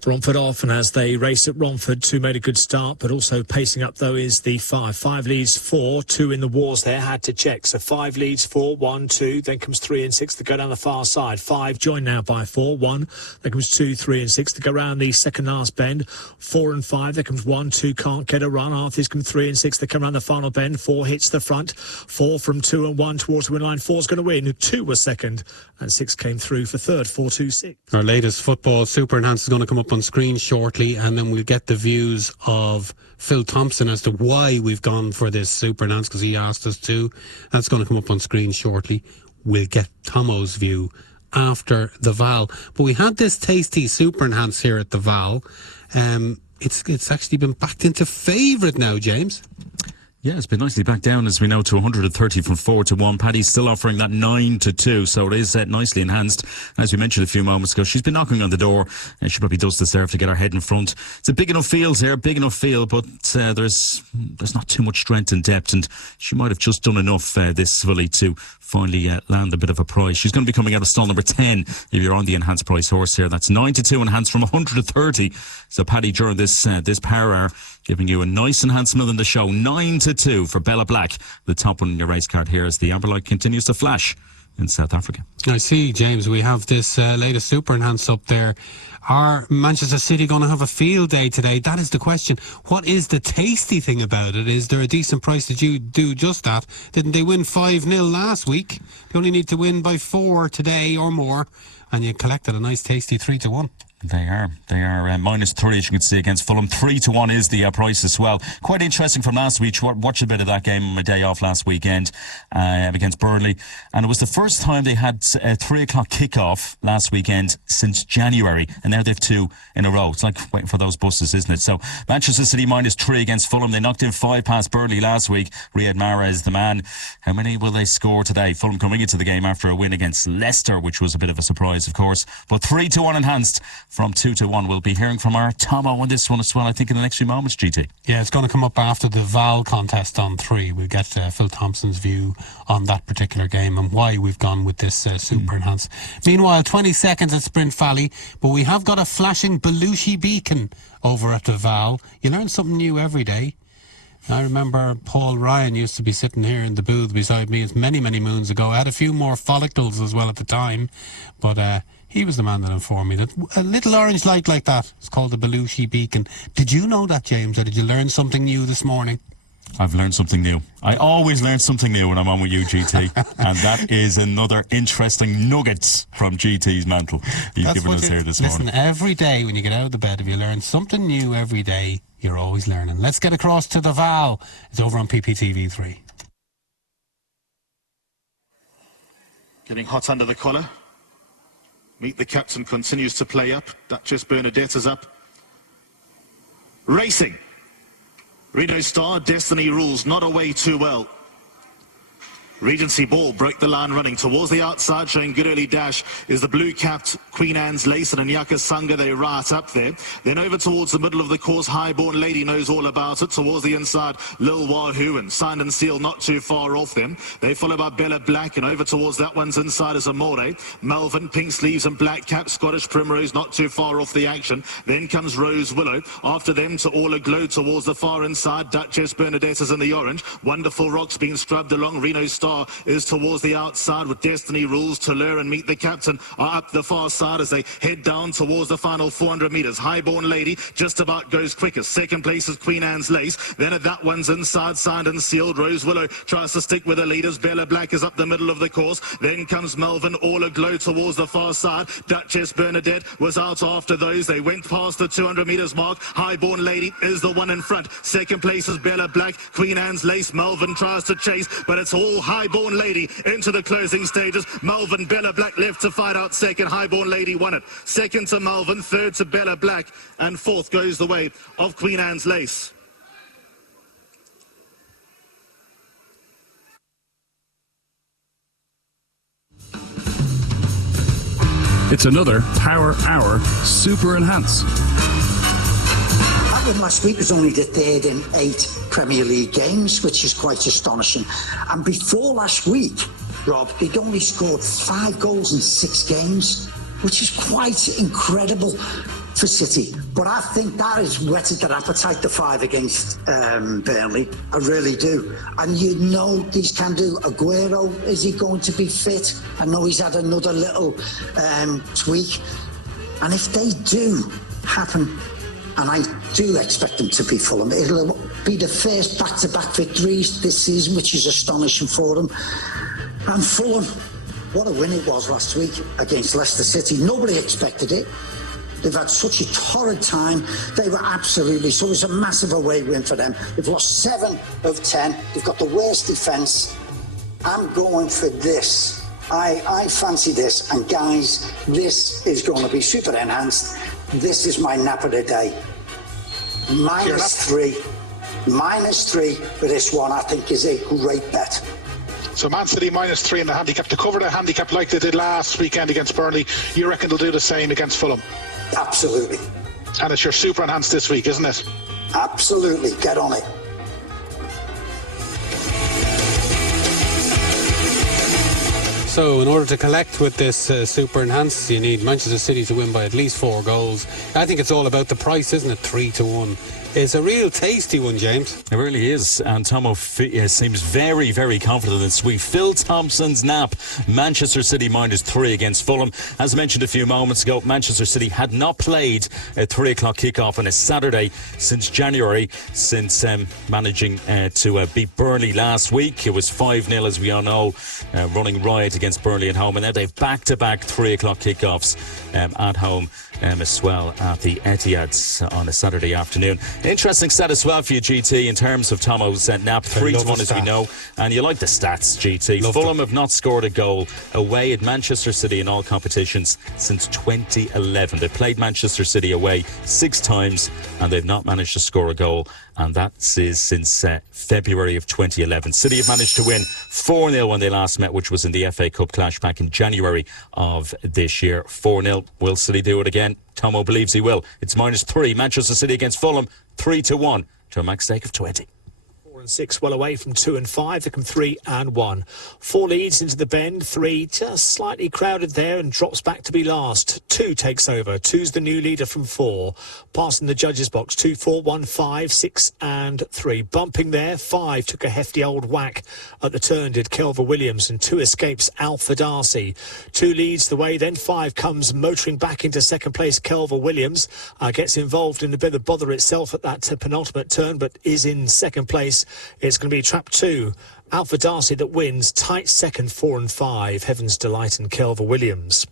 Romford off, and as they race at Romford, 2 made a good start, but also pacing up though is the 5. 5 leads 4, 2 in the wars there, had to check. So 5 leads 4, 1, 2, then comes 3 and 6 to go down the far side. 5 joined now by 4, 1, then comes 2, 3 and 6 to go round the second last bend. 4 and 5, there comes 1, 2, can't get a run. After this come 3 and 6, they come round the final bend. 4 hits the front, 4 from 2 and 1 towards the win line. 4's going to win, 2 was second, and 6 came through for third. 4, 2, 6. Our latest football super enhanced is going to come up on screen shortly, and then we'll get the views of Phil Thompson as to why we've gone for this super enhanced, because he asked us to. That's going to come up on screen shortly. We'll get Tomo's view after the Val. But we had this tasty super enhanced here at the Val. It's actually been backed into favourite now, James. Yeah, it's been nicely back down, as we know, to 130 from 4-1. Paddy's still offering that 9-2, so it is nicely enhanced. As we mentioned a few moments ago, she's been knocking on the door, and she probably does deserve to get her head in front. It's a big enough field here, but there's not too much strength and depth, and she might have just done enough this filly to finally land a bit of a price. She's going to be coming out of stall number 10 if you're on the enhanced price horse here. That's 9-2 enhanced from 130. So Paddy, during this power hour, giving you a nice enhancement in the show. 9-2 for Bella Black, the top one in your race card here as the amber light continues to flash in South Africa. I see, James, we have this latest super enhanced up there. Are Manchester City going to have a field day today? That is the question. What is the tasty thing about it? Is there a decent price that you do just that? Didn't they win 5-0 last week? They only need to win by 4 today or more, and you collected a nice tasty 3-1. They are -3, as you can see, against Fulham. 3-1 is the price as well. Quite interesting from last week. Watched a bit of that game on my day off last weekend against Burnley, and it was the first time they had a 3 o'clock kickoff last weekend since January, and now they've 2 in a row. It's like waiting for those buses, isn't it? So Manchester City -3 against Fulham. They knocked in 5 past Burnley last week. Riyad Mahrez is the man. How many will they score today? Fulham coming into the game after a win against Leicester, which was a bit of a surprise, of course. But 3-1 enhanced from 2-1. We'll be hearing from our Tomo on this one as well, I think, in the next few moments, GT. Yeah, it's going to come up after the Val contest on 3. We'll get Phil Thompson's view on that particular game and why we've gone with this super enhanced. Meanwhile, 20 seconds at Sprint Valley, but we have got a flashing Belushi beacon over at the Val. You learn something new every day. I remember Paul Ryan used to be sitting here in the booth beside me many, many moons ago. I had a few more follicles as well at the time, but he was the man that informed me that a little orange light like that is called the Belushi beacon. Did you know that, James, or did you learn something new this morning? I've learned something new. I always learn something new when I'm on with you, GT. And that is another interesting nugget from GT's mantle he's given us here this morning. Listen, every day when you get out of the bed, if you learn something new every day, you're always learning. Let's get across to the Val. It's over on PPTV3. Getting hot under the collar. Meet the Captain continues to play up. Duchess Bernadette is up. Racing. Reno Star, Destiny Rules, not away too well. Regency Ball broke the line running towards the outside, showing good early dash is the blue-capped Queen Anne's Lace and Nyaka Sanga. They right up there. Then over towards the middle of the course, Highborn Lady knows all about it. Towards the inside, Lil Wahoo and Signed and Sealed not too far off them. They followed by Bella Black, and over towards that one's inside is Amore. Melvin, Pink Sleeves and Black Cap, Scottish Primrose not too far off the action. Then comes Rose Willow. After them to All Aglow towards the far inside. Duchess Bernadette is in the orange. Wonderful Rocks being scrubbed along. Reno Star is towards the outside with Destiny Rules. Lure and Meet the Captain are up the far side as they head down towards the final 400 metres. Highborn Lady just about goes quickest. Second place is Queen Anne's Lace. Then at that one's inside, Signed and Sealed. Rose Willow tries to stick with the leaders. Bella Black is up the middle of the course. Then comes Melvin, All Aglow towards the far side. Duchess Bernadette was out after those. They went past the 200 metres mark. Highborn Lady is the one in front. Second place is Bella Black. Queen Anne's Lace. Melvin tries to chase, but it's all high Highborn Lady into the closing stages. Malvern Bella Black left to fight out second. Highborn Lady won it. Second to Malvern, third to Bella Black, and fourth goes the way of Queen Anne's Lace. It's another Power Hour Super Enhance. That win last week was only the third in 8 Premier League games, which is quite astonishing. And before last week, Rob, they'd only scored 5 goals in 6 games, which is quite incredible for City. But I think that has whetted their appetite, the 5 against Burnley. I really do. And you know these can do. Aguero, is he going to be fit? I know he's had another little tweak. And if they do happen, and I do expect them to be Fulham, it'll be the first back-to-back victories this season, which is astonishing for them. And Fulham, what a win it was last week against Leicester City. Nobody expected it. They've had such a torrid time. They were absolutely, so it was a massive away win for them. They've lost 7 of 10. They've got the worst defence. I'm going for this. I fancy this. And guys, this is going to be super enhanced. This is my nap of the day. -3. -3 for this one, I think, is a great bet. So Man City -3 in the handicap. To cover the handicap like they did last weekend against Burnley, you reckon they'll do the same against Fulham? Absolutely. And it's your super enhanced this week, isn't it? Absolutely. Get on it. So in order to collect with this super enhanced, you need Manchester City to win by at least 4 goals. I think it's all about the price, isn't it? 3-1. It's a real tasty one, James. It really is. And Tomo seems very, very confident in this week. Phil Thompson's nap. Manchester City -3 against Fulham. As mentioned a few moments ago, Manchester City had not played a 3 o'clock kickoff on a Saturday since January, since managing to beat Burnley last week. It was 5-0, as we all know, running riot against Burnley at home. And now they've back-to-back 3 o'clock kickoffs at home. As well at the Etihad on a Saturday afternoon. Interesting stat as well for you, GT, in terms of Tomo's nap. 3-1, as we know. And you like the stats, GT. Fulham have not scored a goal away at Manchester City in all competitions since 2011. They've played Manchester City away 6 times and they've not managed to score a goal. And that is since February of 2011. City have managed to win 4-0 when they last met, which was in the FA Cup clash back in January of this year. 4-0. Will City do it again? Tomo believes he will. It's -3. Manchester City against Fulham, 3-1 to a max stake of 20. 4 and 6 well away from 2 and 5. They come 3 and 1. 4 leads into the bend. 3 just slightly crowded there and drops back to be last. 2 takes over. 2's the new leader from 4. Passing the judges box. 2, 4, 1, 5, 6 and 3. Bumping there. 5 took a hefty old whack at the turn, did Kelver Williams, and 2 escapes Alpha Darcy. 2 leads the way. Then 5 comes motoring back into second place. Kelver Williams gets involved in a bit of bother itself at that penultimate turn, but is in second place. It's going to be trap 2. Alpha Darcy that wins. Tight second, 4 and 5. Heaven's Delight and Kelver Williams.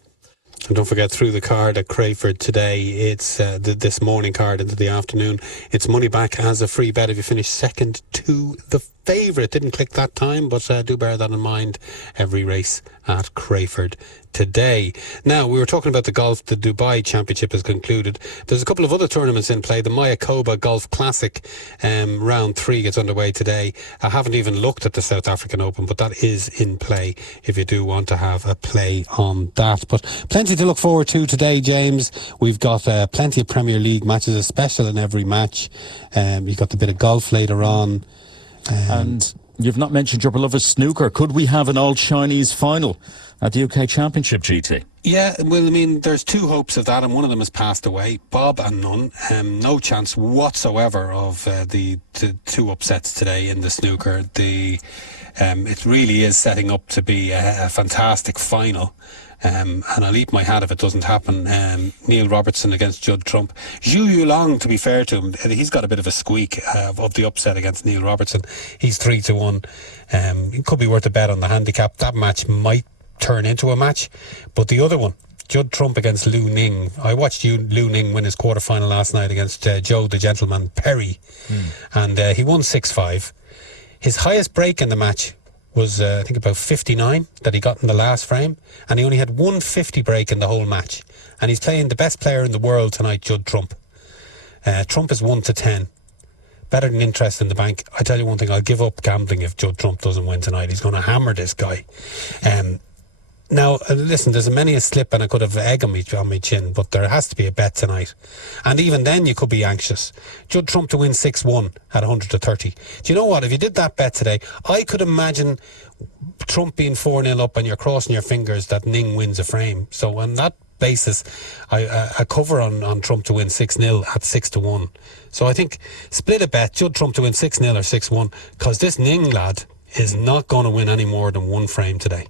And don't forget, through the card at Crayford today, it's this morning card into the afternoon. It's money back as a free bet if you finish second to the favourite. Didn't click that time, but do bear that in mind. Every race at Crayford today. Now, we were talking about the golf. The Dubai Championship has concluded. There's a couple of other tournaments in play. The Mayakoba Golf Classic round 3 gets underway today. I haven't even looked at the South African Open, but that is in play if you do want to have a play on that. But plenty to look forward to today, James. We've got plenty of Premier League matches, a special in every match. You've got the bit of golf later on. And you've not mentioned your beloved snooker. Could we have an all-Chinese final at the UK Championship, GT? Yeah, well, I mean, there's 2 hopes of that, and one of them has passed away. Bob and Nunn. No chance whatsoever of the 2 upsets today in the snooker. It really is setting up to be a fantastic final. And I'll eat my hat if it doesn't happen. Neil Robertson against Judd Trump. Zhu Yulong, to be fair to him, he's got a bit of a squeak of the upset against Neil Robertson. He's 3-1. It could be worth a bet on the handicap. That match might turn into a match. But the other one, Judd Trump against Lu Ning. I watched Lu Ning win his quarterfinal last night against Joe the Gentleman Perry. And he won 6-5. His highest break in the match was, I think, about 59 that he got in the last frame, and he only had 150 break in the whole match. And he's playing the best player in the world tonight, Judd Trump. Trump is 1-10. Better than interest in the bank. I tell you one thing, I'll give up gambling if Judd Trump doesn't win tonight. He's going to hammer this guy. Now, listen, there's many a slip and I could have egg on my chin, but there has to be a bet tonight. And even then you could be anxious. Judd Trump to win 6-1 at 100-30. Do you know what? If you did that bet today, I could imagine Trump being 4-0 up and you're crossing your fingers that Ning wins a frame. So on that basis, I cover on Trump to win 6-0 at 6-1. So I think split a bet, Judd Trump to win 6-0 or 6-1, because this Ning lad is not going to win any more than one frame today.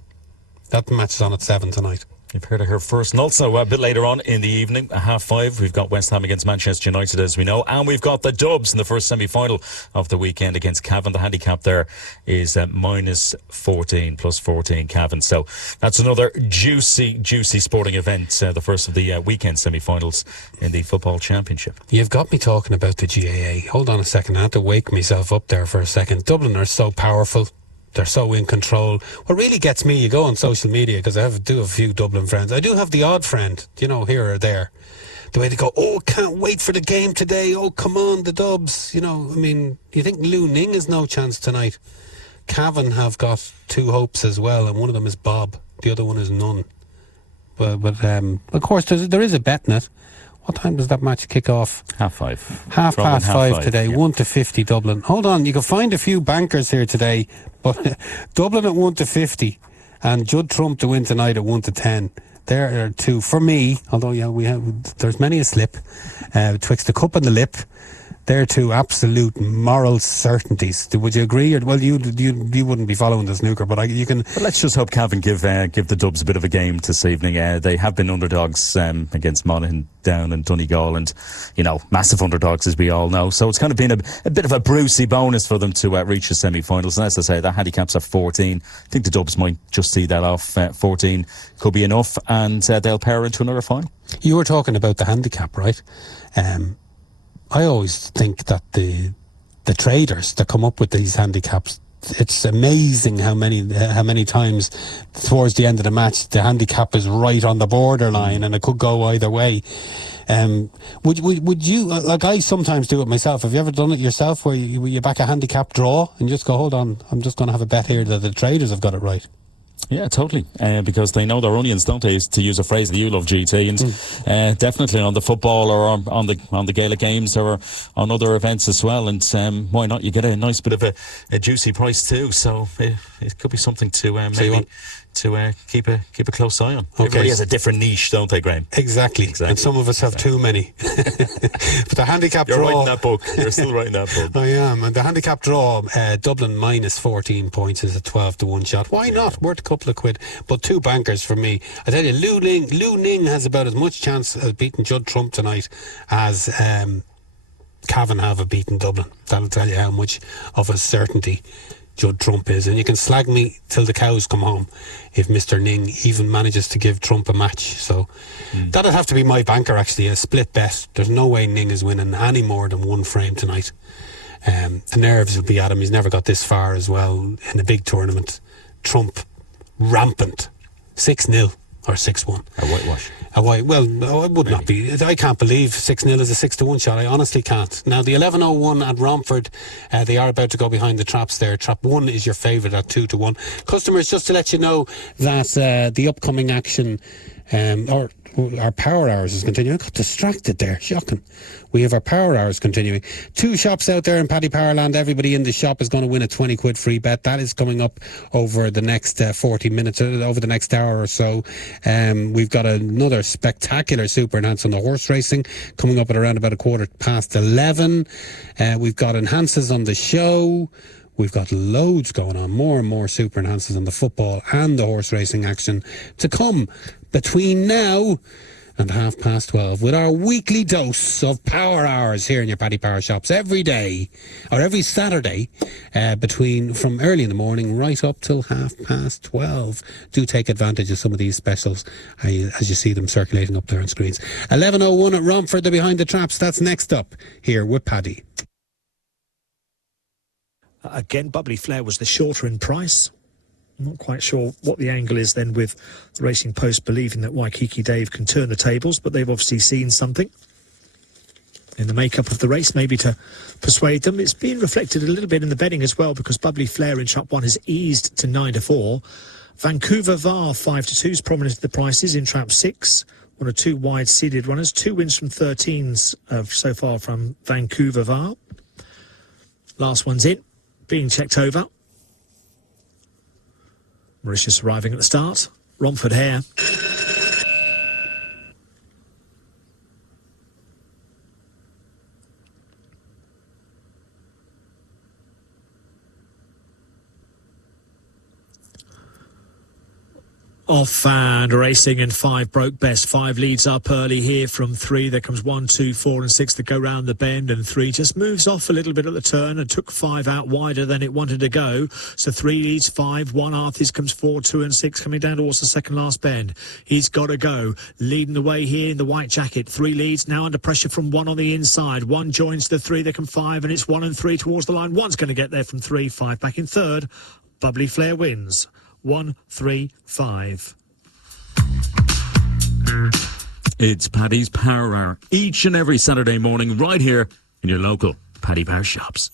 That match is on at 7 tonight. You've heard it here first. And also a bit later on in the evening, at 5:30, we've got West Ham against Manchester United, as we know. And we've got the Dubs in the first semi-final of the weekend against Cavan. The handicap there is -14, +14 Cavan. So that's another juicy sporting event. The first of the weekend semi-finals in the Football Championship. You've got me talking about the GAA. Hold on a second. I had to wake myself up there for a second. Dublin are so powerful. They're so in control. What really gets me, you go on social media, because I do have a few Dublin friends. I do have the odd friend, here or there. The way they go, oh, can't wait for the game today. Oh, come on, the Dubs. You think Lou Ning has no chance tonight. Cavan have got 2 hopes as well, and one of them is Bob. The other one is none. But of course, there is a bet in it. What time does that match kick off? 5:30. 5:30 today, yeah. 1-50 Dublin. Hold on, you can find a few bankers here today, but Dublin at 1-50 and Judd Trump to win tonight at 1-10. There are 2 for me. Although there's many a slip twixt the cup and the lip. They're 2 absolute moral certainties. Would you agree? Well, you wouldn't be following the snooker, but you can. But let's just hope Cavan give the Dubs a bit of a game this evening. They have been underdogs against Monaghan, Down and Donegal, and massive underdogs as we all know. So it's kind of been a bit of a Brucey bonus for them to reach the semi-finals. And as I say, the handicap's at 14. I think the Dubs might just see that off. 14 could be enough, and they'll power into another final. You were talking about the handicap, right? I always think that the traders that come up with these handicaps, it's amazing how many times towards the end of the match the handicap is right on the borderline and it could go either way. Would you, like I sometimes do it myself, have you ever done it yourself where you back a handicap draw and just go, hold on, I'm just going to have a bet here that the traders have got it right? Yeah, totally. Because they know their onions, don't they? To use a phrase that you love, GT, and definitely on the football or on the Gaelic games or on other events as well. And why not? You get a nice bit of a juicy price too. So it could be something to maybe to keep a close eye on. Okay. Everybody has a different niche, don't they, Graham? Exactly. And some of us have too many. But the handicap draw... You're writing that book. You're still writing that book. I am. And the handicap draw, Dublin -14 points is a 12-1 shot. Why not? Worth a couple of quid. But 2 bankers for me. I tell you, Lou Ning has about as much chance of beating Judd Trump tonight as Cavan have of beating Dublin. That'll tell you how much of a certainty Judd Trump is. And you can slag me till the cows come home if Mr. Ning even manages to give Trump a match. So that'll have to be my banker, actually, a split bet. There's no way Ning is winning any more than 1 frame tonight. The nerves will be at him. He's never got this far as well in a big tournament. Trump rampant. 6-0 or 6-1. A whitewash. Well, it would not be. I can't believe 6-0 is a 6-1 shot. I honestly can't. Now, the 11:01 at Romford, they are about to go behind the traps there. Trap 1 is your favourite at 2-1. Customers, just to let you know that the upcoming action, or our power hours is continuing. I got distracted there. Shocking. We have our power hours continuing. 2 shops out there in Paddy Power land. Everybody in the shop is going to win a 20 quid free bet. That is coming up over the next 40 minutes, over the next hour or so. We've got another spectacular super enhance on the horse racing coming up at around about 11:15. We've got enhances on the show. We've got loads going on, more and more super enhances on the football and the horse racing action to come between now and 12:30 with our weekly dose of power hours here in your Paddy Power shops every day, or every Saturday, from early in the morning right up till 12:30. Do take advantage of some of these specials as you see them circulating up there on screens. 11:01 at Romford, they're behind the traps. That's next up here with Paddy. Again, Bubbly Flair was the shorter in price. I'm not quite sure what the angle is then with the Racing Post believing that Waikiki Dave can turn the tables, but they've obviously seen something in the makeup of the race, maybe to persuade them. It's been reflected a little bit in the betting as well, because Bubbly Flair in trap 1 has eased to 9-4. Vancouver Var 5-2 is prominent in the prices in trap 6. One or two wide seeded runners. 2 wins from 13s so far from Vancouver Var. Last one's in, being checked over. Mauritius arriving at the start. Romford Hare. Off and racing, and 5 broke best. 5 leads up early here from 3. There comes 1, 2, 4 and 6 that go round the bend, and 3 just moves off a little bit at the turn and took 5 out wider than it wanted to go. So 3 leads 5. 1 Arthurs comes 4, 2 and 6 coming down towards the second last bend. He's got to go. Leading the way here in the white jacket. 3 leads now under pressure from 1 on the inside. 1 joins the 3. There come 5, and it's 1 and 3 towards the line. 1's going to get there from 3. 5 back in third. Bubbly Flair wins. 1, 3, 5. It's Paddy's Power Hour each and every Saturday morning right here in your local Paddy Power shops.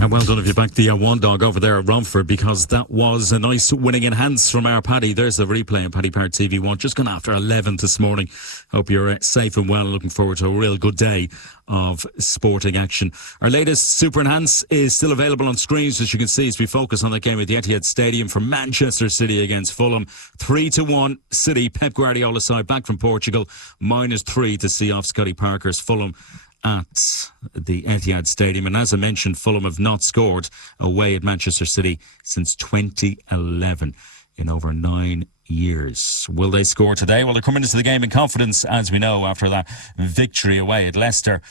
And well done if you backed the one dog over there at Romford, because that was a nice winning enhance from our Paddy. There's the replay on Paddy Power TV 1, just gone after 11 this morning. Hope you're safe and well, and looking forward to a real good day of sporting action. Our latest Super Enhance is still available on screens, as you can see, as we focus on that game at the Etihad Stadium for Manchester City against Fulham. 3-1 City, Pep Guardiola side back from Portugal, -3 to see off Scotty Parker's Fulham at the Etihad Stadium. And as I mentioned, Fulham have not scored away at Manchester City since 2011, in over 9 years. Will they score today? Well, they're coming into the game in confidence, as we know, after that victory away at Leicester.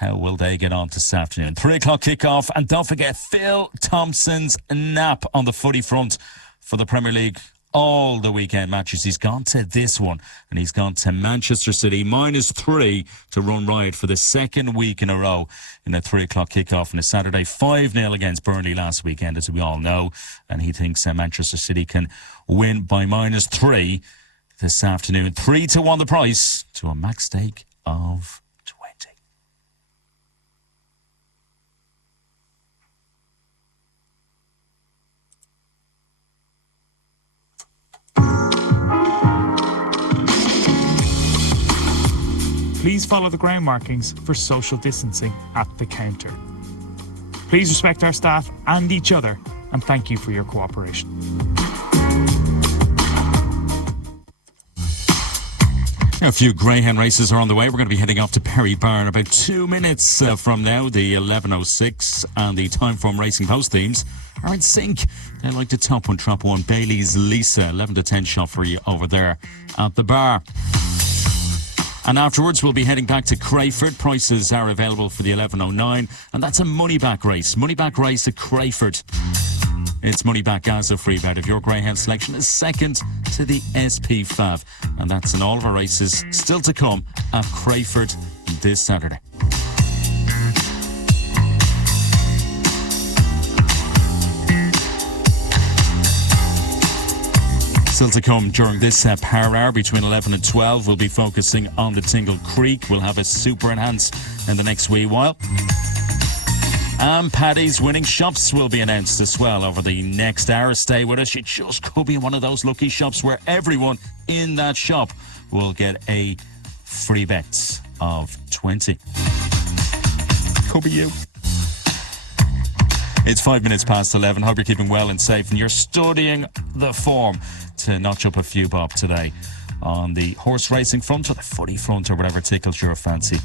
How will they get on this afternoon? 3 o'clock kickoff, and don't forget Phil Thompson's nap on the footy front for the Premier League. All the weekend matches. He's gone to this one, and he's gone to Manchester City -3 to run riot for the second week in a row in a 3 o'clock kickoff on a Saturday. 5-0 against Burnley last weekend, as we all know, and he thinks Manchester City can win by -3 this afternoon. 3-1 the price to a max stake of 20. Please follow the ground markings for social distancing at the counter. Please respect our staff and each other, and thank you for your cooperation. A few Greyhound races are on the way. We're going to be heading off to Perry Bar in about 2 minutes from now. The 11:06 and the Timeform Racing Post teams are in sync. They like to top one, trap 1. Bailey's Lisa, 11 to 10 shot for you over there at the bar. And afterwards, we'll be heading back to Crayford. Prices are available for the 11:09, and that's a money-back race. Money-back race at Crayford. It's money-back as a free bet if your Greyhound selection is second to the SP Fav. And that's in all of our races still to come at Crayford this Saturday. Still to come during this power hour between 11 and 12. We'll be focusing on the Tingle Creek. We'll have a Super Enhance in the next wee while. And Paddy's winning shops will be announced as well over the next hour. Stay with us. You just could be one of those lucky shops where everyone in that shop will get a free bet of 20. Could be you. It's 5 minutes past 11. Hope you're keeping well and safe, and you're studying the form to notch up a few bob today on the horse racing front or the footy front or whatever tickles your fancy.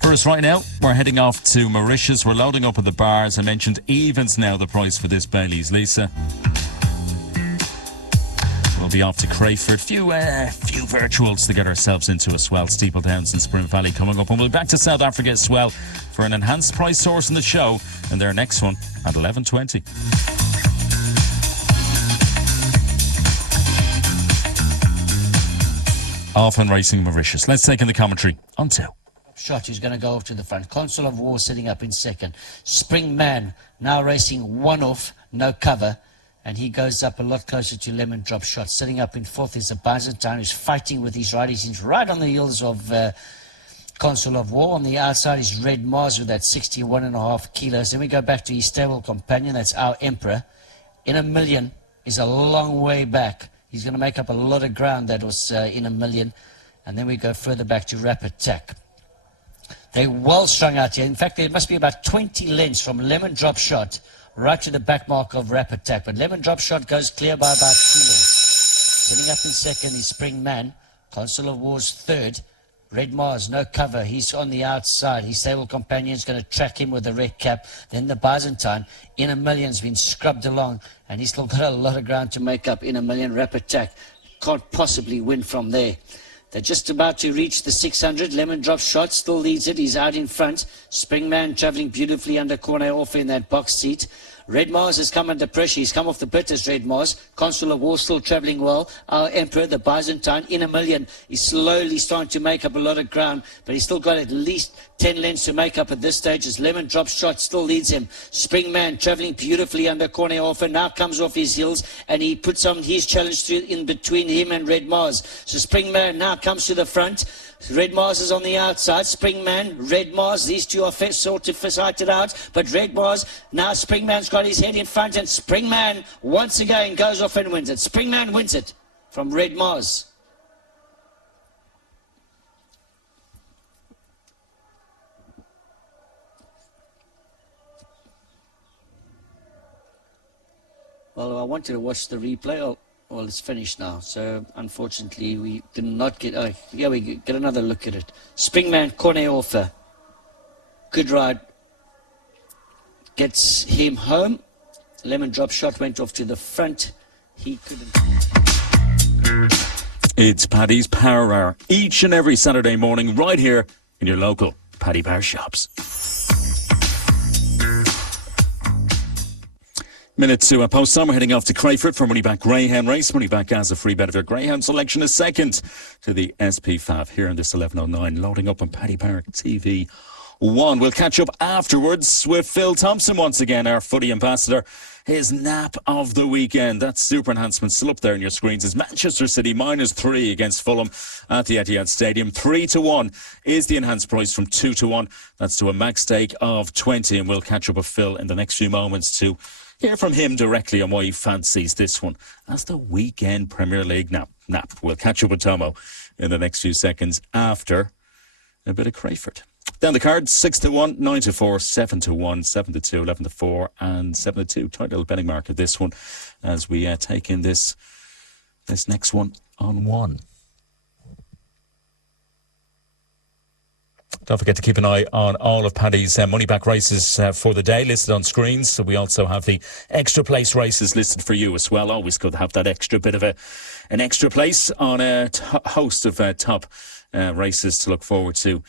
For us right now, we're heading off to Mauritius. We're loading up at the bar. As I mentioned, evens now the price for this Bailey's Lisa. We'll be off to Crayford. Few virtuals to get ourselves into as well. Steeple Downs and Spring Valley coming up. And we'll be back to South Africa as well for an enhanced price source in the show. And their next one at 11:20. Off and racing Mauritius. Let's take in the commentary on 2. Shot, who's going to go off to the front. Consul of War sitting up in second. Spring Man now racing one off, no cover, and he goes up a lot closer to Lemon Drop Shot. Sitting up in fourth is the Byzantine, who's fighting with his righties. He's right on the heels of Consul of War. On the outside is Red Mars with that 61.5 kilos. Then we go back to his stable companion, that's Our Emperor. In a Million is a long way back. He's going to make up a lot of ground. That was In a Million. And then we go further back to Rapid Attack. They're well strung out here. In fact, there must be about 20 lengths from Lemon Drop Shot right to the back mark of Rapid Attack. But Lemon Drop Shot goes clear by about 2 lengths. Sitting up in second is Spring Man. Consul of War's third. Red Mars, no cover. He's on the outside. His stable companion's going to track him with the red cap. Then the Byzantine. In a Million's been scrubbed along, and he's still got a lot of ground to make up. In a Million, Rapid Attack. Can't possibly win from there. They're just about to reach the 600. Lemon Drop Shot still leads it. He's out in front. Springman travelling beautifully under corner off in that box seat. Red Mars has come under pressure. He's come off the bit as Red Mars. Consul of War still travelling well. Our Emperor, the Byzantine, In a Million, is slowly starting to make up a lot of ground, but he's still got at least 10 lengths to make up at this stage as Lemon Drop Shot still leads him. Springman travelling beautifully under corner off and now comes off his heels and he puts on his challenge in between him and Red Mars. So Springman now comes to the front. Red Mars is on the outside. Springman, Red Mars, these two are sort of sighted out. But Red Mars, now Springman's got his head in front and Springman once again goes off and wins it. Springman wins it from Red Mars. Well, I wanted to watch the replay. Oh, well, it's finished now. So, unfortunately, we did not get... Oh, yeah, we get another look at it. Springman, corner offer. Good ride. Gets him home. Lemon Drop Shot went off to the front. He couldn't... It's Paddy's Power Hour. Each and every Saturday morning, right here in your local Paddy Power shops. Minute to post-time. We're heading off to Crayford for Money Back Greyhound Race. Money Back as a free bet of your Greyhound selection is second to the SP5 here in this 11:09. Loading up on Paddy Power TV 1. We'll catch up afterwards with Phil Thompson once again, our footy ambassador. His nap of the weekend. That super enhancement still up there on your screens is Manchester City -3 against Fulham at the Etihad Stadium. 3-1 is the enhanced price from 2-1. That's to a max stake of 20. And we'll catch up with Phil in the next few moments to hear from him directly on why he fancies this one as the weekend Premier League nap. We'll catch up with Tomo in the next few seconds after a bit of Crayford. Down the cards, 6-1, 9-4, 7-1, 7-2, 11-4 and 7-2. Tight little betting market this one as we take in this next one on 1. Don't forget to keep an eye on all of Paddy's money back races for the day listed on screens. So we also have the extra place races listed for you as well. Always good to have that extra bit of an extra place on a host of top races to look forward to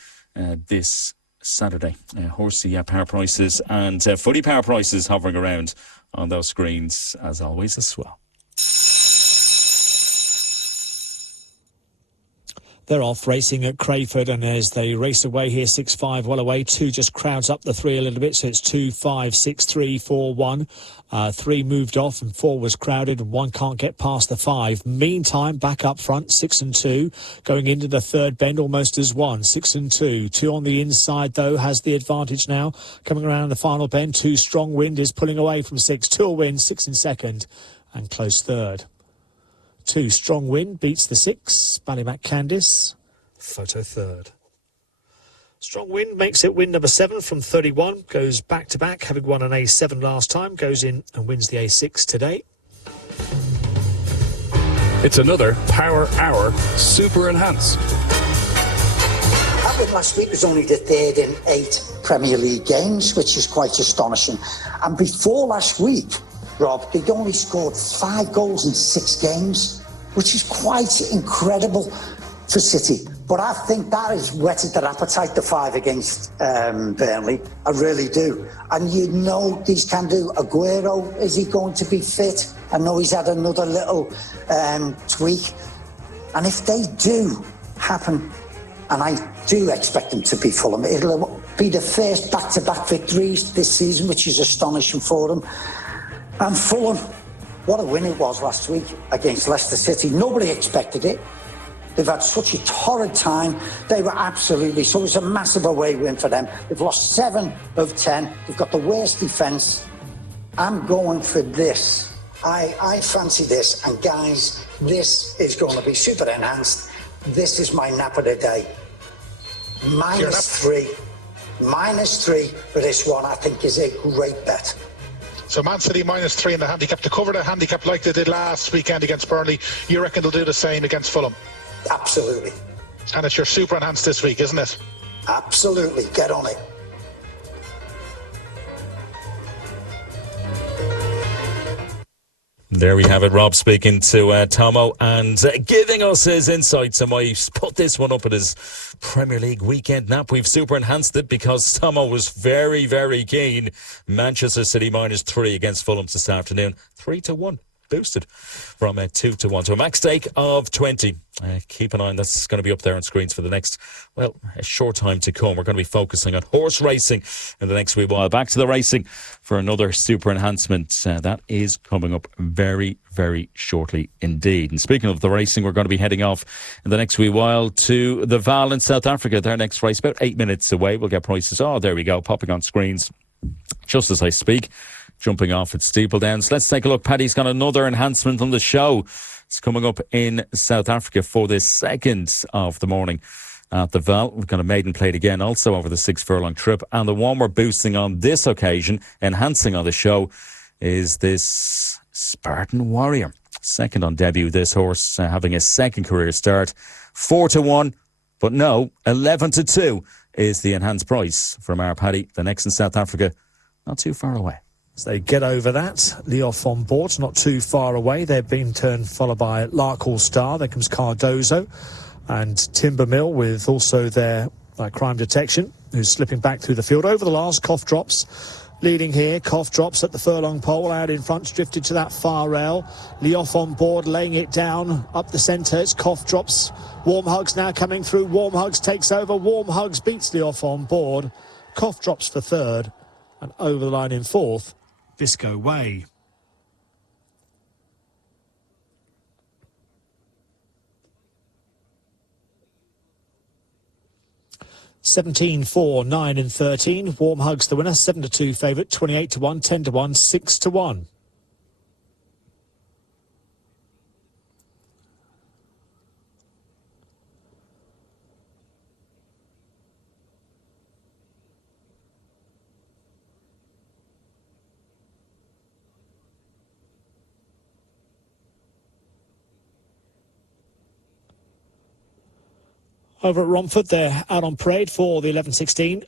this Saturday. Horsey power prices and footy power prices hovering around on those screens as always as well. They're off racing at Crayford, and as they race away here, 6-5 well away. 2 just crowds up the 3 a little bit, so it's 2-5, 6-3, 4-1. 3 moved off and 4 was crowded and 1 can't get past the 5. Meantime, back up front, 6-2, going into the third bend almost as 1, 6-2. 2 on the inside, though, has the advantage now. Coming around the final bend, 2 Strong Wind is pulling away from 6. 2 will win, 6 in second and close third. 2 Strong Wind beats the 6, Ballymac Candice. Photo third. Strong Wind makes it win number 7 from 31, goes back to back, having won an A7 last time, goes in and wins the A6 today. It's another Power Hour Super Enhanced. That win last week was only the 3rd in 8 Premier League games, which is quite astonishing. And before last week, Rob, they'd only scored 5 goals in 6 games, which is quite incredible for City. But I think that has whetted their appetite, the 5 against Burnley. I really do. And you know these can do. Aguero, is he going to be fit? I know he's had another little tweak. And if they do happen and I do expect them to beat Fulham. It'll be the first back-to-back victories this season, which is astonishing for them. And Fulham, what a win it was last week against Leicester City. Nobody expected it. They've had such a torrid time. They were absolutely, so it was a massive away win for them. They've lost 7 of 10. They've got the worst defence. I'm going for this. I fancy this, and guys, this is going to be super enhanced. This is my nap of the day. -3. -3 for this one, I think, is a great bet. So Man City -3 in the handicap. To cover the handicap like they did last weekend against Burnley, you reckon they'll do the same against Fulham? Absolutely. And it's your super enhanced this week, isn't it? Absolutely. Get on it. There we have it, Rob speaking to Tomo and giving us his insights on why he's put this one up at his Premier League weekend nap. We've super enhanced it because Tomo was very, very keen. Manchester City -3 against Fulham this afternoon. 3-1. Boosted from 2-1 to a max stake of 20. Keep an eye on that's going to be up there on screens for the next, well, a short time to come. We're going to be focusing on horse racing in the next wee while. Back to the racing for another super enhancement. That is coming up very, very shortly indeed. And speaking of the racing, we're going to be heading off in the next wee while to the Val in South Africa. Their next race, about 8 minutes away. We'll get prices. Oh, there we go, popping on screens just as I speak. Jumping off at Steepledowns. Let's take a look. Paddy's got another enhancement on the show. It's coming up in South Africa for the 2nd of the morning at the Val. We've got a maiden plate again, also over the 6 furlong trip. And the one we're boosting on this occasion, enhancing on the show, is this Spartan Warrior. Second on debut, this horse having a second career start. 4-1, but no, 11-2 is the enhanced price from our Paddy. The next in South Africa, not too far away. So they get over that. Leof on board, not too far away. They've been turned, followed by Larkhall Star. There comes Cardozo and Timber Mill with also their crime detection, who's slipping back through the field. Over the last, Cough Drops leading here. Cough Drops at the furlong pole, out in front, drifted to that far rail. Leof on board, laying it down up the centre. It's Cough Drops. Warm Hugs now coming through. Warm Hugs takes over. Warm Hugs beats Leof on board. Cough Drops for 3rd, and over the line in 4th. Visco Way. $17, $4, 9 and 13. Warm Hugs the winner. 7-2 favourite. 28-1, 10-1, 6-1. Over at Romford, they're out on parade for the 11:16.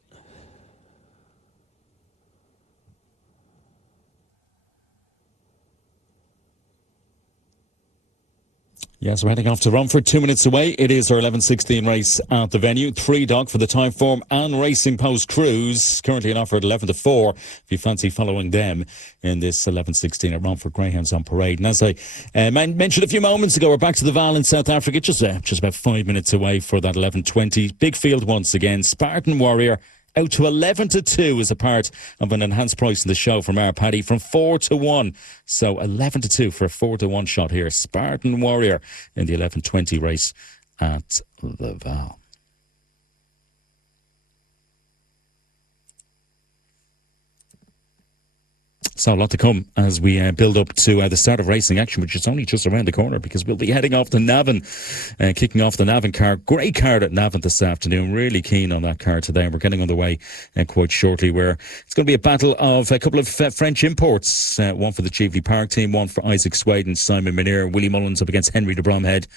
Yes, we're heading off to Romford, 2 minutes away. It is our 11:16 race at the venue. 3 dog for the Time Form and Racing Post Cruise. Currently an offer at 11-4 if you fancy following them in this 11:16 at Romford. Greyhounds on parade. And as I mentioned a few moments ago, we're back to the Val in South Africa, just about 5 minutes away for that 11:20. Big field once again. Spartan Warrior out to 11-2 as a part of an enhanced price in the show from our Paddy, from 4-1. So 11-2 for a 4-1 shot here. Spartan Warrior in the 11:20 race at the Val. So a lot to come as we build up to the start of racing action, which is only just around the corner, because we'll be heading off to Navan, kicking off the Navan card. Great card at Navan this afternoon. Really keen on that card today, and we're getting underway quite shortly, where it's going to be a battle of a couple of French imports. One for the Cheveley Park team, one for Isaac Swade and Simon Minier. Willie Mullins up against Henry de Bromhead,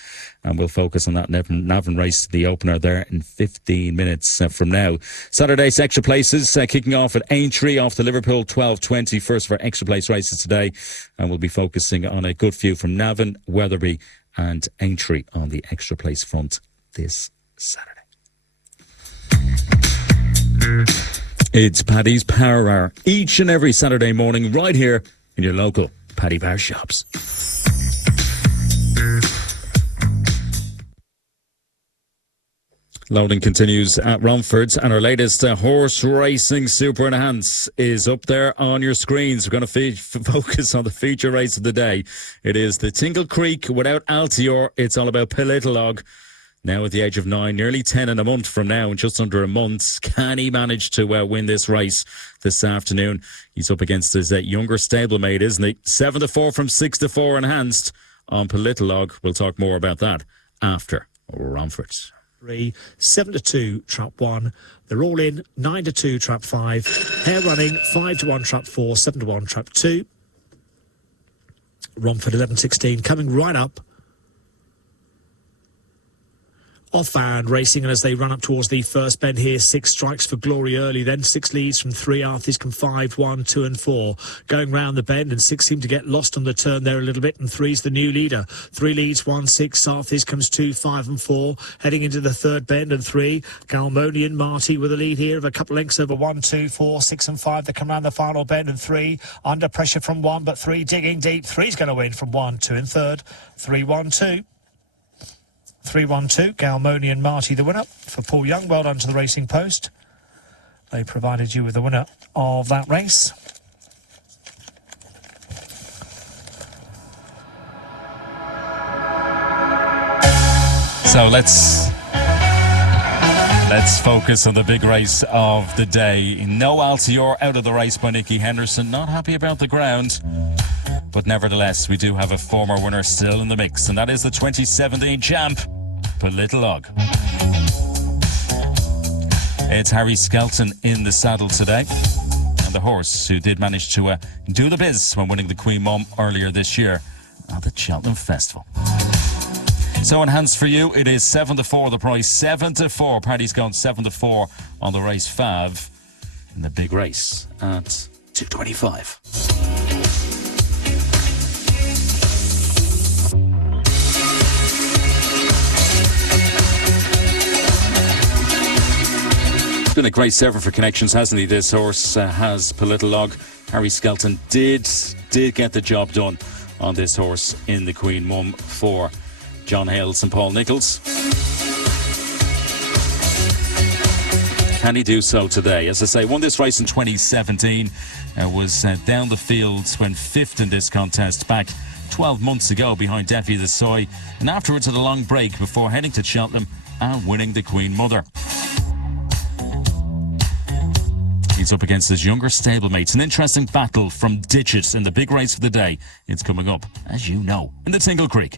and we'll focus on that Navan race, the opener there in 15 minutes from now. Saturday's extra places kicking off at Aintree off the Liverpool 12:20. First for extra place races today, and we'll be focusing on a good few from Navan, Wetherby and Aintree on the extra place front this Saturday. It's Paddy's Power Hour each and every Saturday morning right here in your local Paddy Power shops. Loading continues at Romford, and our latest horse racing super enhance is up there on your screens. We're going to focus on the feature race of the day. It is the Tingle Creek without Altior. It's all about Politolog. Now at the age of 9, nearly 10 in a month from now, in just under a month. Can he manage to win this race this afternoon? He's up against his younger stablemate, isn't he? 7-4 from 6-4 enhanced on Politolog. We'll talk more about that after Romford. 3, 7-2, trap 1. They're all in. 9-2, trap 5. Hair running, 5-1, trap 4. 7-1, trap 2. Romford 11-16 coming right up. Off and racing, and as they run up towards the first bend here, 6 strikes for glory early, then 6 leads from 3. Arthys come 5, 1, 2 and 4. Going round the bend, and 6 seem to get lost on the turn there a little bit, and 3's the new leader. 3 leads, 1, 6. Arthys comes 2, 5 and 4. Heading into the third bend, and 3. Galmonian Marty with a lead here of a couple lengths over 1, 2, 4, 6 and 5. They come round the final bend, and 3 under pressure from 1, but 3 digging deep. 3's going to win from 1, 2 and third. 3, 1, 2. 3-1-2, Galmonian Marty the winner for Paul Young. Well done to the Racing Post. They provided you with the winner of that race. So let's focus on the big race of the day. No Altior out of the race by Nicky Henderson. Not happy about the ground. But nevertheless, we do have a former winner still in the mix, and that is the 2017 champ, Politolog. It's Harry Skelton in the saddle today, and the horse who did manage to do the biz when winning the Queen Mum earlier this year at the Cheltenham Festival. So enhanced for you, it is 7-4 the price, 7-4. Paddy's gone 7-4 on the race Fav in the big race at 225. Been a great server for connections, hasn't he? This horse has Politolog. Harry Skelton did get the job done on this horse in the Queen Mum for John Hales and Paul Nichols. Can he do so today? As I say, won this race in 2017. Was down the field when 5th in this contest back 12 months ago behind Defi the Soy, and afterwards had a long break before heading to Cheltenham and winning the Queen Mother. He's up against his younger stablemates. An interesting battle from Ditchit in the big race of the day. It's coming up, as you know, in the Tingle Creek.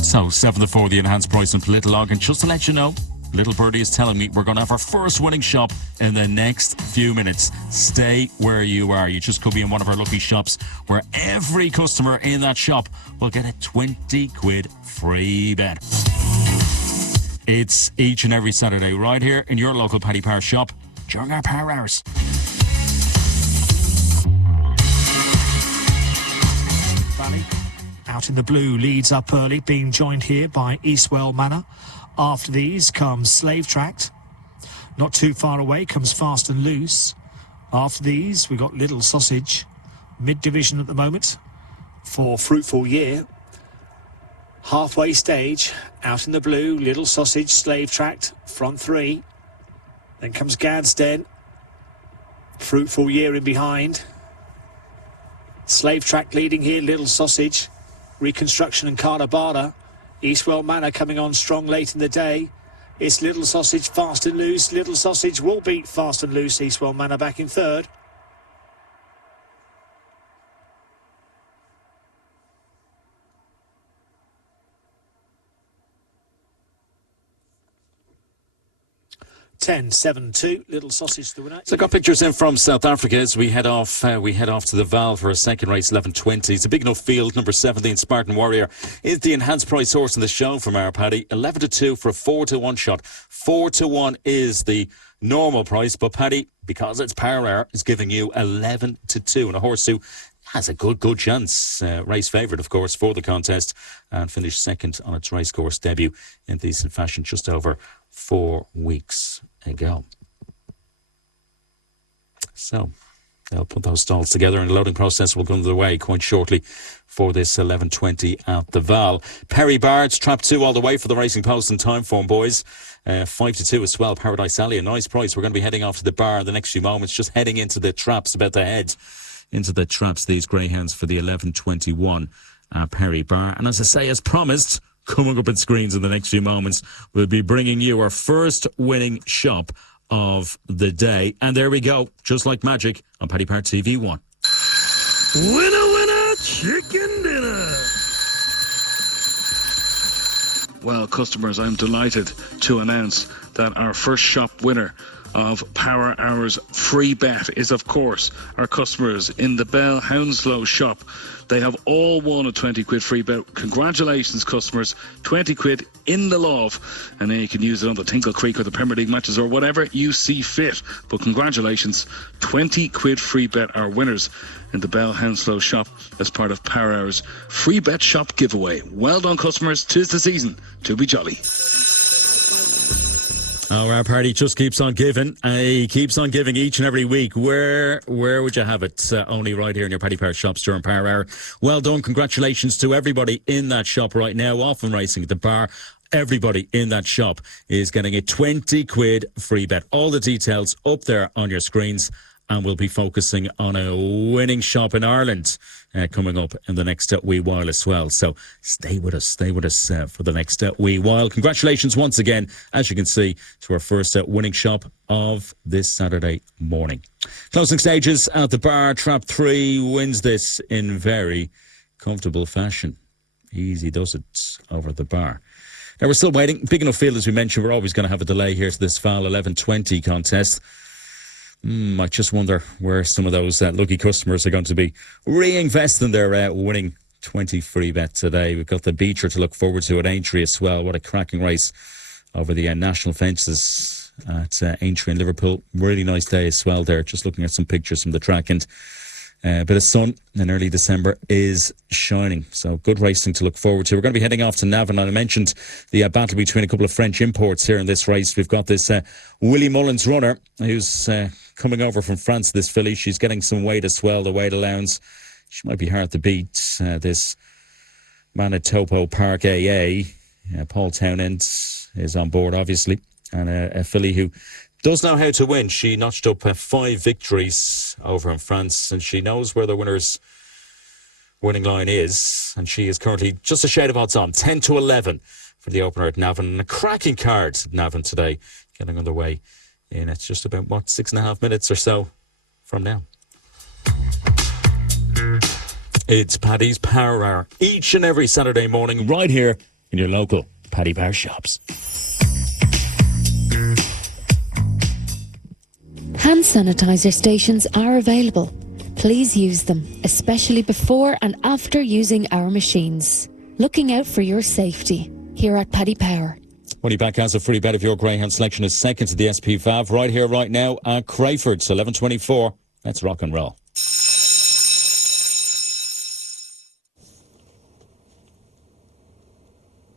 So, 7-4 the enhanced price on Politolog. And just to let you know, Little Birdie is telling me we're going to have our first winning shop in the next few minutes. Stay where you are. You just could be in one of our lucky shops where every customer in that shop will get a 20 quid free bet. It's each and every Saturday right here in your local Paddy Power shop during our power hours. Valley out in the blue leads up early, being joined here by Eastwell Manor. After these comes Slave Tract. Not too far away comes Fast and Loose. After these, we've got Little Sausage. Mid-division at the moment for Fruitful Year. Halfway stage, out in the blue, Little Sausage, Slave Tract, front 3. Then comes Gadsden. Fruitful Year in behind. Slave Tract leading here, Little Sausage. Reconstruction and Carnabada. Eastwell Manor coming on strong late in the day. It's Little Sausage, Fast and Loose. Little Sausage will beat Fast and Loose. Eastwell Manor back in third. Ten, 7-2, Little Sausage the winner. So I got pictures in from South Africa as we head off to the Val for a second race, 11:20. It's a big enough field. Number 17, Spartan Warrior, is the enhanced price horse in the show from our Paddy. 11-2 for a 4-1 shot. 4-1 is the normal price, but Paddy, because it's power hour, is giving you 11-2, and a horse who has a good chance. Race favourite, of course, for the contest, and finished second on its racecourse debut in decent fashion just over 4 weeks ago. So, They'll put those stalls together and the loading process will go underway quite shortly for this 11:20 at the Val. Perry Bards, trap 2 all the way for the Racing Post and time form, boys. 5-2 as well. Paradise Alley, a nice price. We're going to be heading off to the bar in the next few moments, just heading into the traps, about to head into the traps, these Greyhounds for the 11:21 Perry Bar. And as I say, as promised, coming up at screens in the next few moments, we'll be bringing you our first winning shop of the day. And there we go, just like magic, on Paddy Power TV1. Winner, winner, chicken dinner. Well, customers, I'm delighted to announce that our first shop winner of Power Hour's free bet is, of course, our customers in the Bell Hounslow shop. They have all won a 20 quid free bet. Congratulations, customers. 20 quid in the love. And then you can use it on the Tinkle Creek or the Premier League matches or whatever you see fit. But congratulations, 20 quid free bet are winners in the Bell Hounslow shop as part of Power Hour's free bet shop giveaway. Well done, customers. 'Tis the season to be jolly. Oh, our party just keeps on giving. He keeps on giving each and every week. Where would you have it? Only right here in your Paddy Power shops during Power Hour. Well done. Congratulations to everybody in that shop right now. Often Racing at the bar. Everybody in that shop is getting a 20 quid free bet. All the details up there on your screens. And we'll be focusing on a winning shop in Ireland coming up in the next wee while as well. So stay with us for the next wee while. Congratulations once again, as you can see, to our first winning shop of this Saturday morning. Closing stages at the bar. Trap 3 wins this in very comfortable fashion. Easy does it over the bar. Now we're still waiting. Big enough field, as we mentioned. We're always going to have a delay here to this Val 11:20 contest. I just wonder where some of those lucky customers are going to be reinvesting their winning 20 free bet today. We've got the Beecher to look forward to at Aintree as well. What a cracking race over the national fences at Aintree in Liverpool. Really nice day as well there. Just looking at some pictures from the track, and a bit of sun in early December is shining. So good racing to look forward to. We're going to be heading off to Navan. And I mentioned the battle between a couple of French imports here in this race. We've got this Willie Mullins runner who's coming over from France, this filly. She's getting some weight as well, the weight allowance. She might be hard to beat. This Manitopo Park AA. Paul Townend is on board, obviously. And a filly who does know how to win. She notched up 5 victories over in France, and she knows where the winner's winning line is. And she is currently just a shade of odds on, 10-11 for the opener at Navan. And a cracking card at Navan today, getting underway in it's just about, 6.5 minutes or so from now. It's Paddy's Power Hour, each and every Saturday morning, right here in your local Paddy Power shops. Hand sanitizer stations are available. Please use them, especially before and after using our machines. Looking out for your safety here at Paddy Power. Money back has a free bet if your Greyhound selection is second to the SP5 right here, right now at Crayford's 11:24. Let's rock and roll.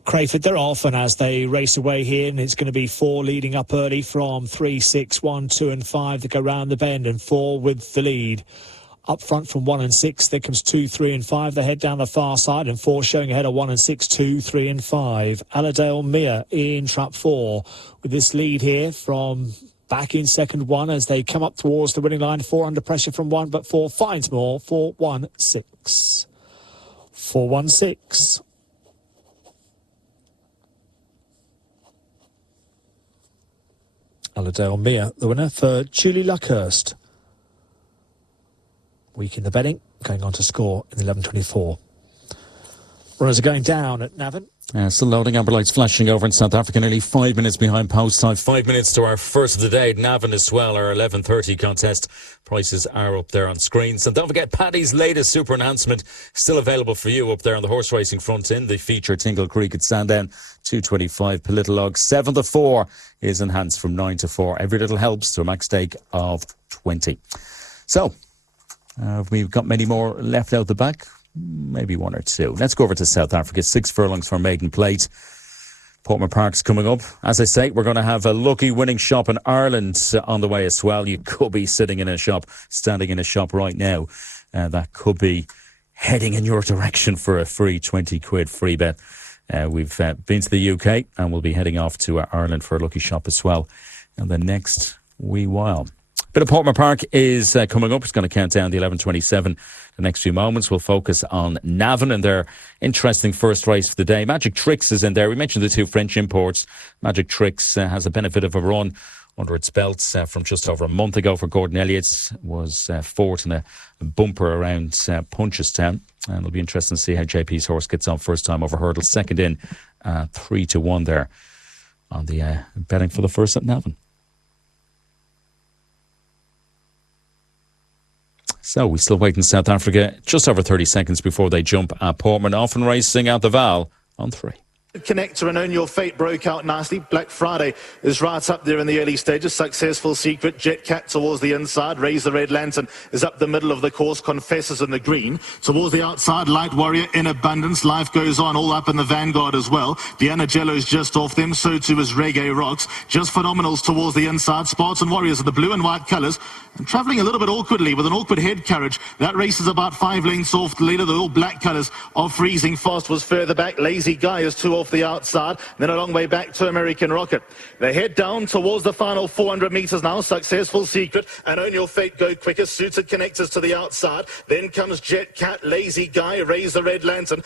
Crayford, they're off, and as they race away here, and it's going to be 4 leading up early from 3, 6, 1, 2 and 5 that go round the bend, and 4 with the lead. Up front from 1 and 6, there comes 2, 3 and 5. They head down the far side, and 4 showing ahead of 1 and 6, 2, 3 and 5. Aladale Mia in trap 4 with this lead here from back in second 1 as they come up towards the winning line. 4 under pressure from 1, but 4 finds more. 4, 1, 6. 4, 1, 6. Aladale Mia, the winner for Julie Luckhurst. Week in the betting, going on to score in 11:24. Runners are going down at Navan. Still loading, amber lights flashing over in South Africa, nearly 5 minutes behind post time. 5 minutes to our first of the day. Navan as well, our 11:30 contest. Prices are up there on screens. And don't forget, Paddy's latest super enhancement, still available for you up there on the horse racing front in the feature Tingle Creek at Sandown. 225 per little log. 7-4 is enhanced from 9-4. Every little helps to a max stake of 20. So, we've got many more left out the back. Maybe 1 or 2. Let's go over to South Africa. 6 furlongs for Maiden Plate. Portman Park's coming up. As I say, we're going to have a lucky winning shop in Ireland on the way as well. You could be sitting in a shop, standing in a shop right now. That could be heading in your direction for a free 20 quid free bet. We've been to the UK and we'll be heading off to Ireland for a lucky shop as well in the next wee while. Bit of Portman Park is coming up. It's going to count down the 11:27. The next few moments we'll focus on Navan and their interesting first race of the day. Magic Tricks is in there. We mentioned the two French imports. Magic Tricks has a benefit of a run under its belt from just over a month ago for Gordon Elliott. Was fourth in a bumper around Punchestown. And it'll be interesting to see how JP's horse gets on first time over hurdle. Second in 3-1 there on the betting for the first at Navan. So we still wait in South Africa. Just over 30 seconds before they jump at Portman. Often racing out the Val on 3. Connector and Own Your Fate broke out nicely. Black Friday is right up there in the early stages. Successful Secret, Jet Cat towards the inside. Raise the Red Lantern is up the middle of the course. Confesses in the green. Towards the outside, Light Warrior in abundance. Life Goes On all up in the vanguard as well. Diana Jello's just off them. So too is Reggae Rocks. Just Phenomenals towards the inside. Spartan Warriors in the blue and white colours. And travelling a little bit awkwardly with an awkward head carriage. That race is about 5 lengths off the leader. The all black colours are freezing fast. Was further back. Lazy Guy is 2 off the outside, then a long way back to American Rocket. They head down towards the final 400 metres now. Successful Secret and Own Your Fate go quicker. Suited Connectors to the outside. Then comes Jet Cat, Lazy Guy, Raise the Red Lantern.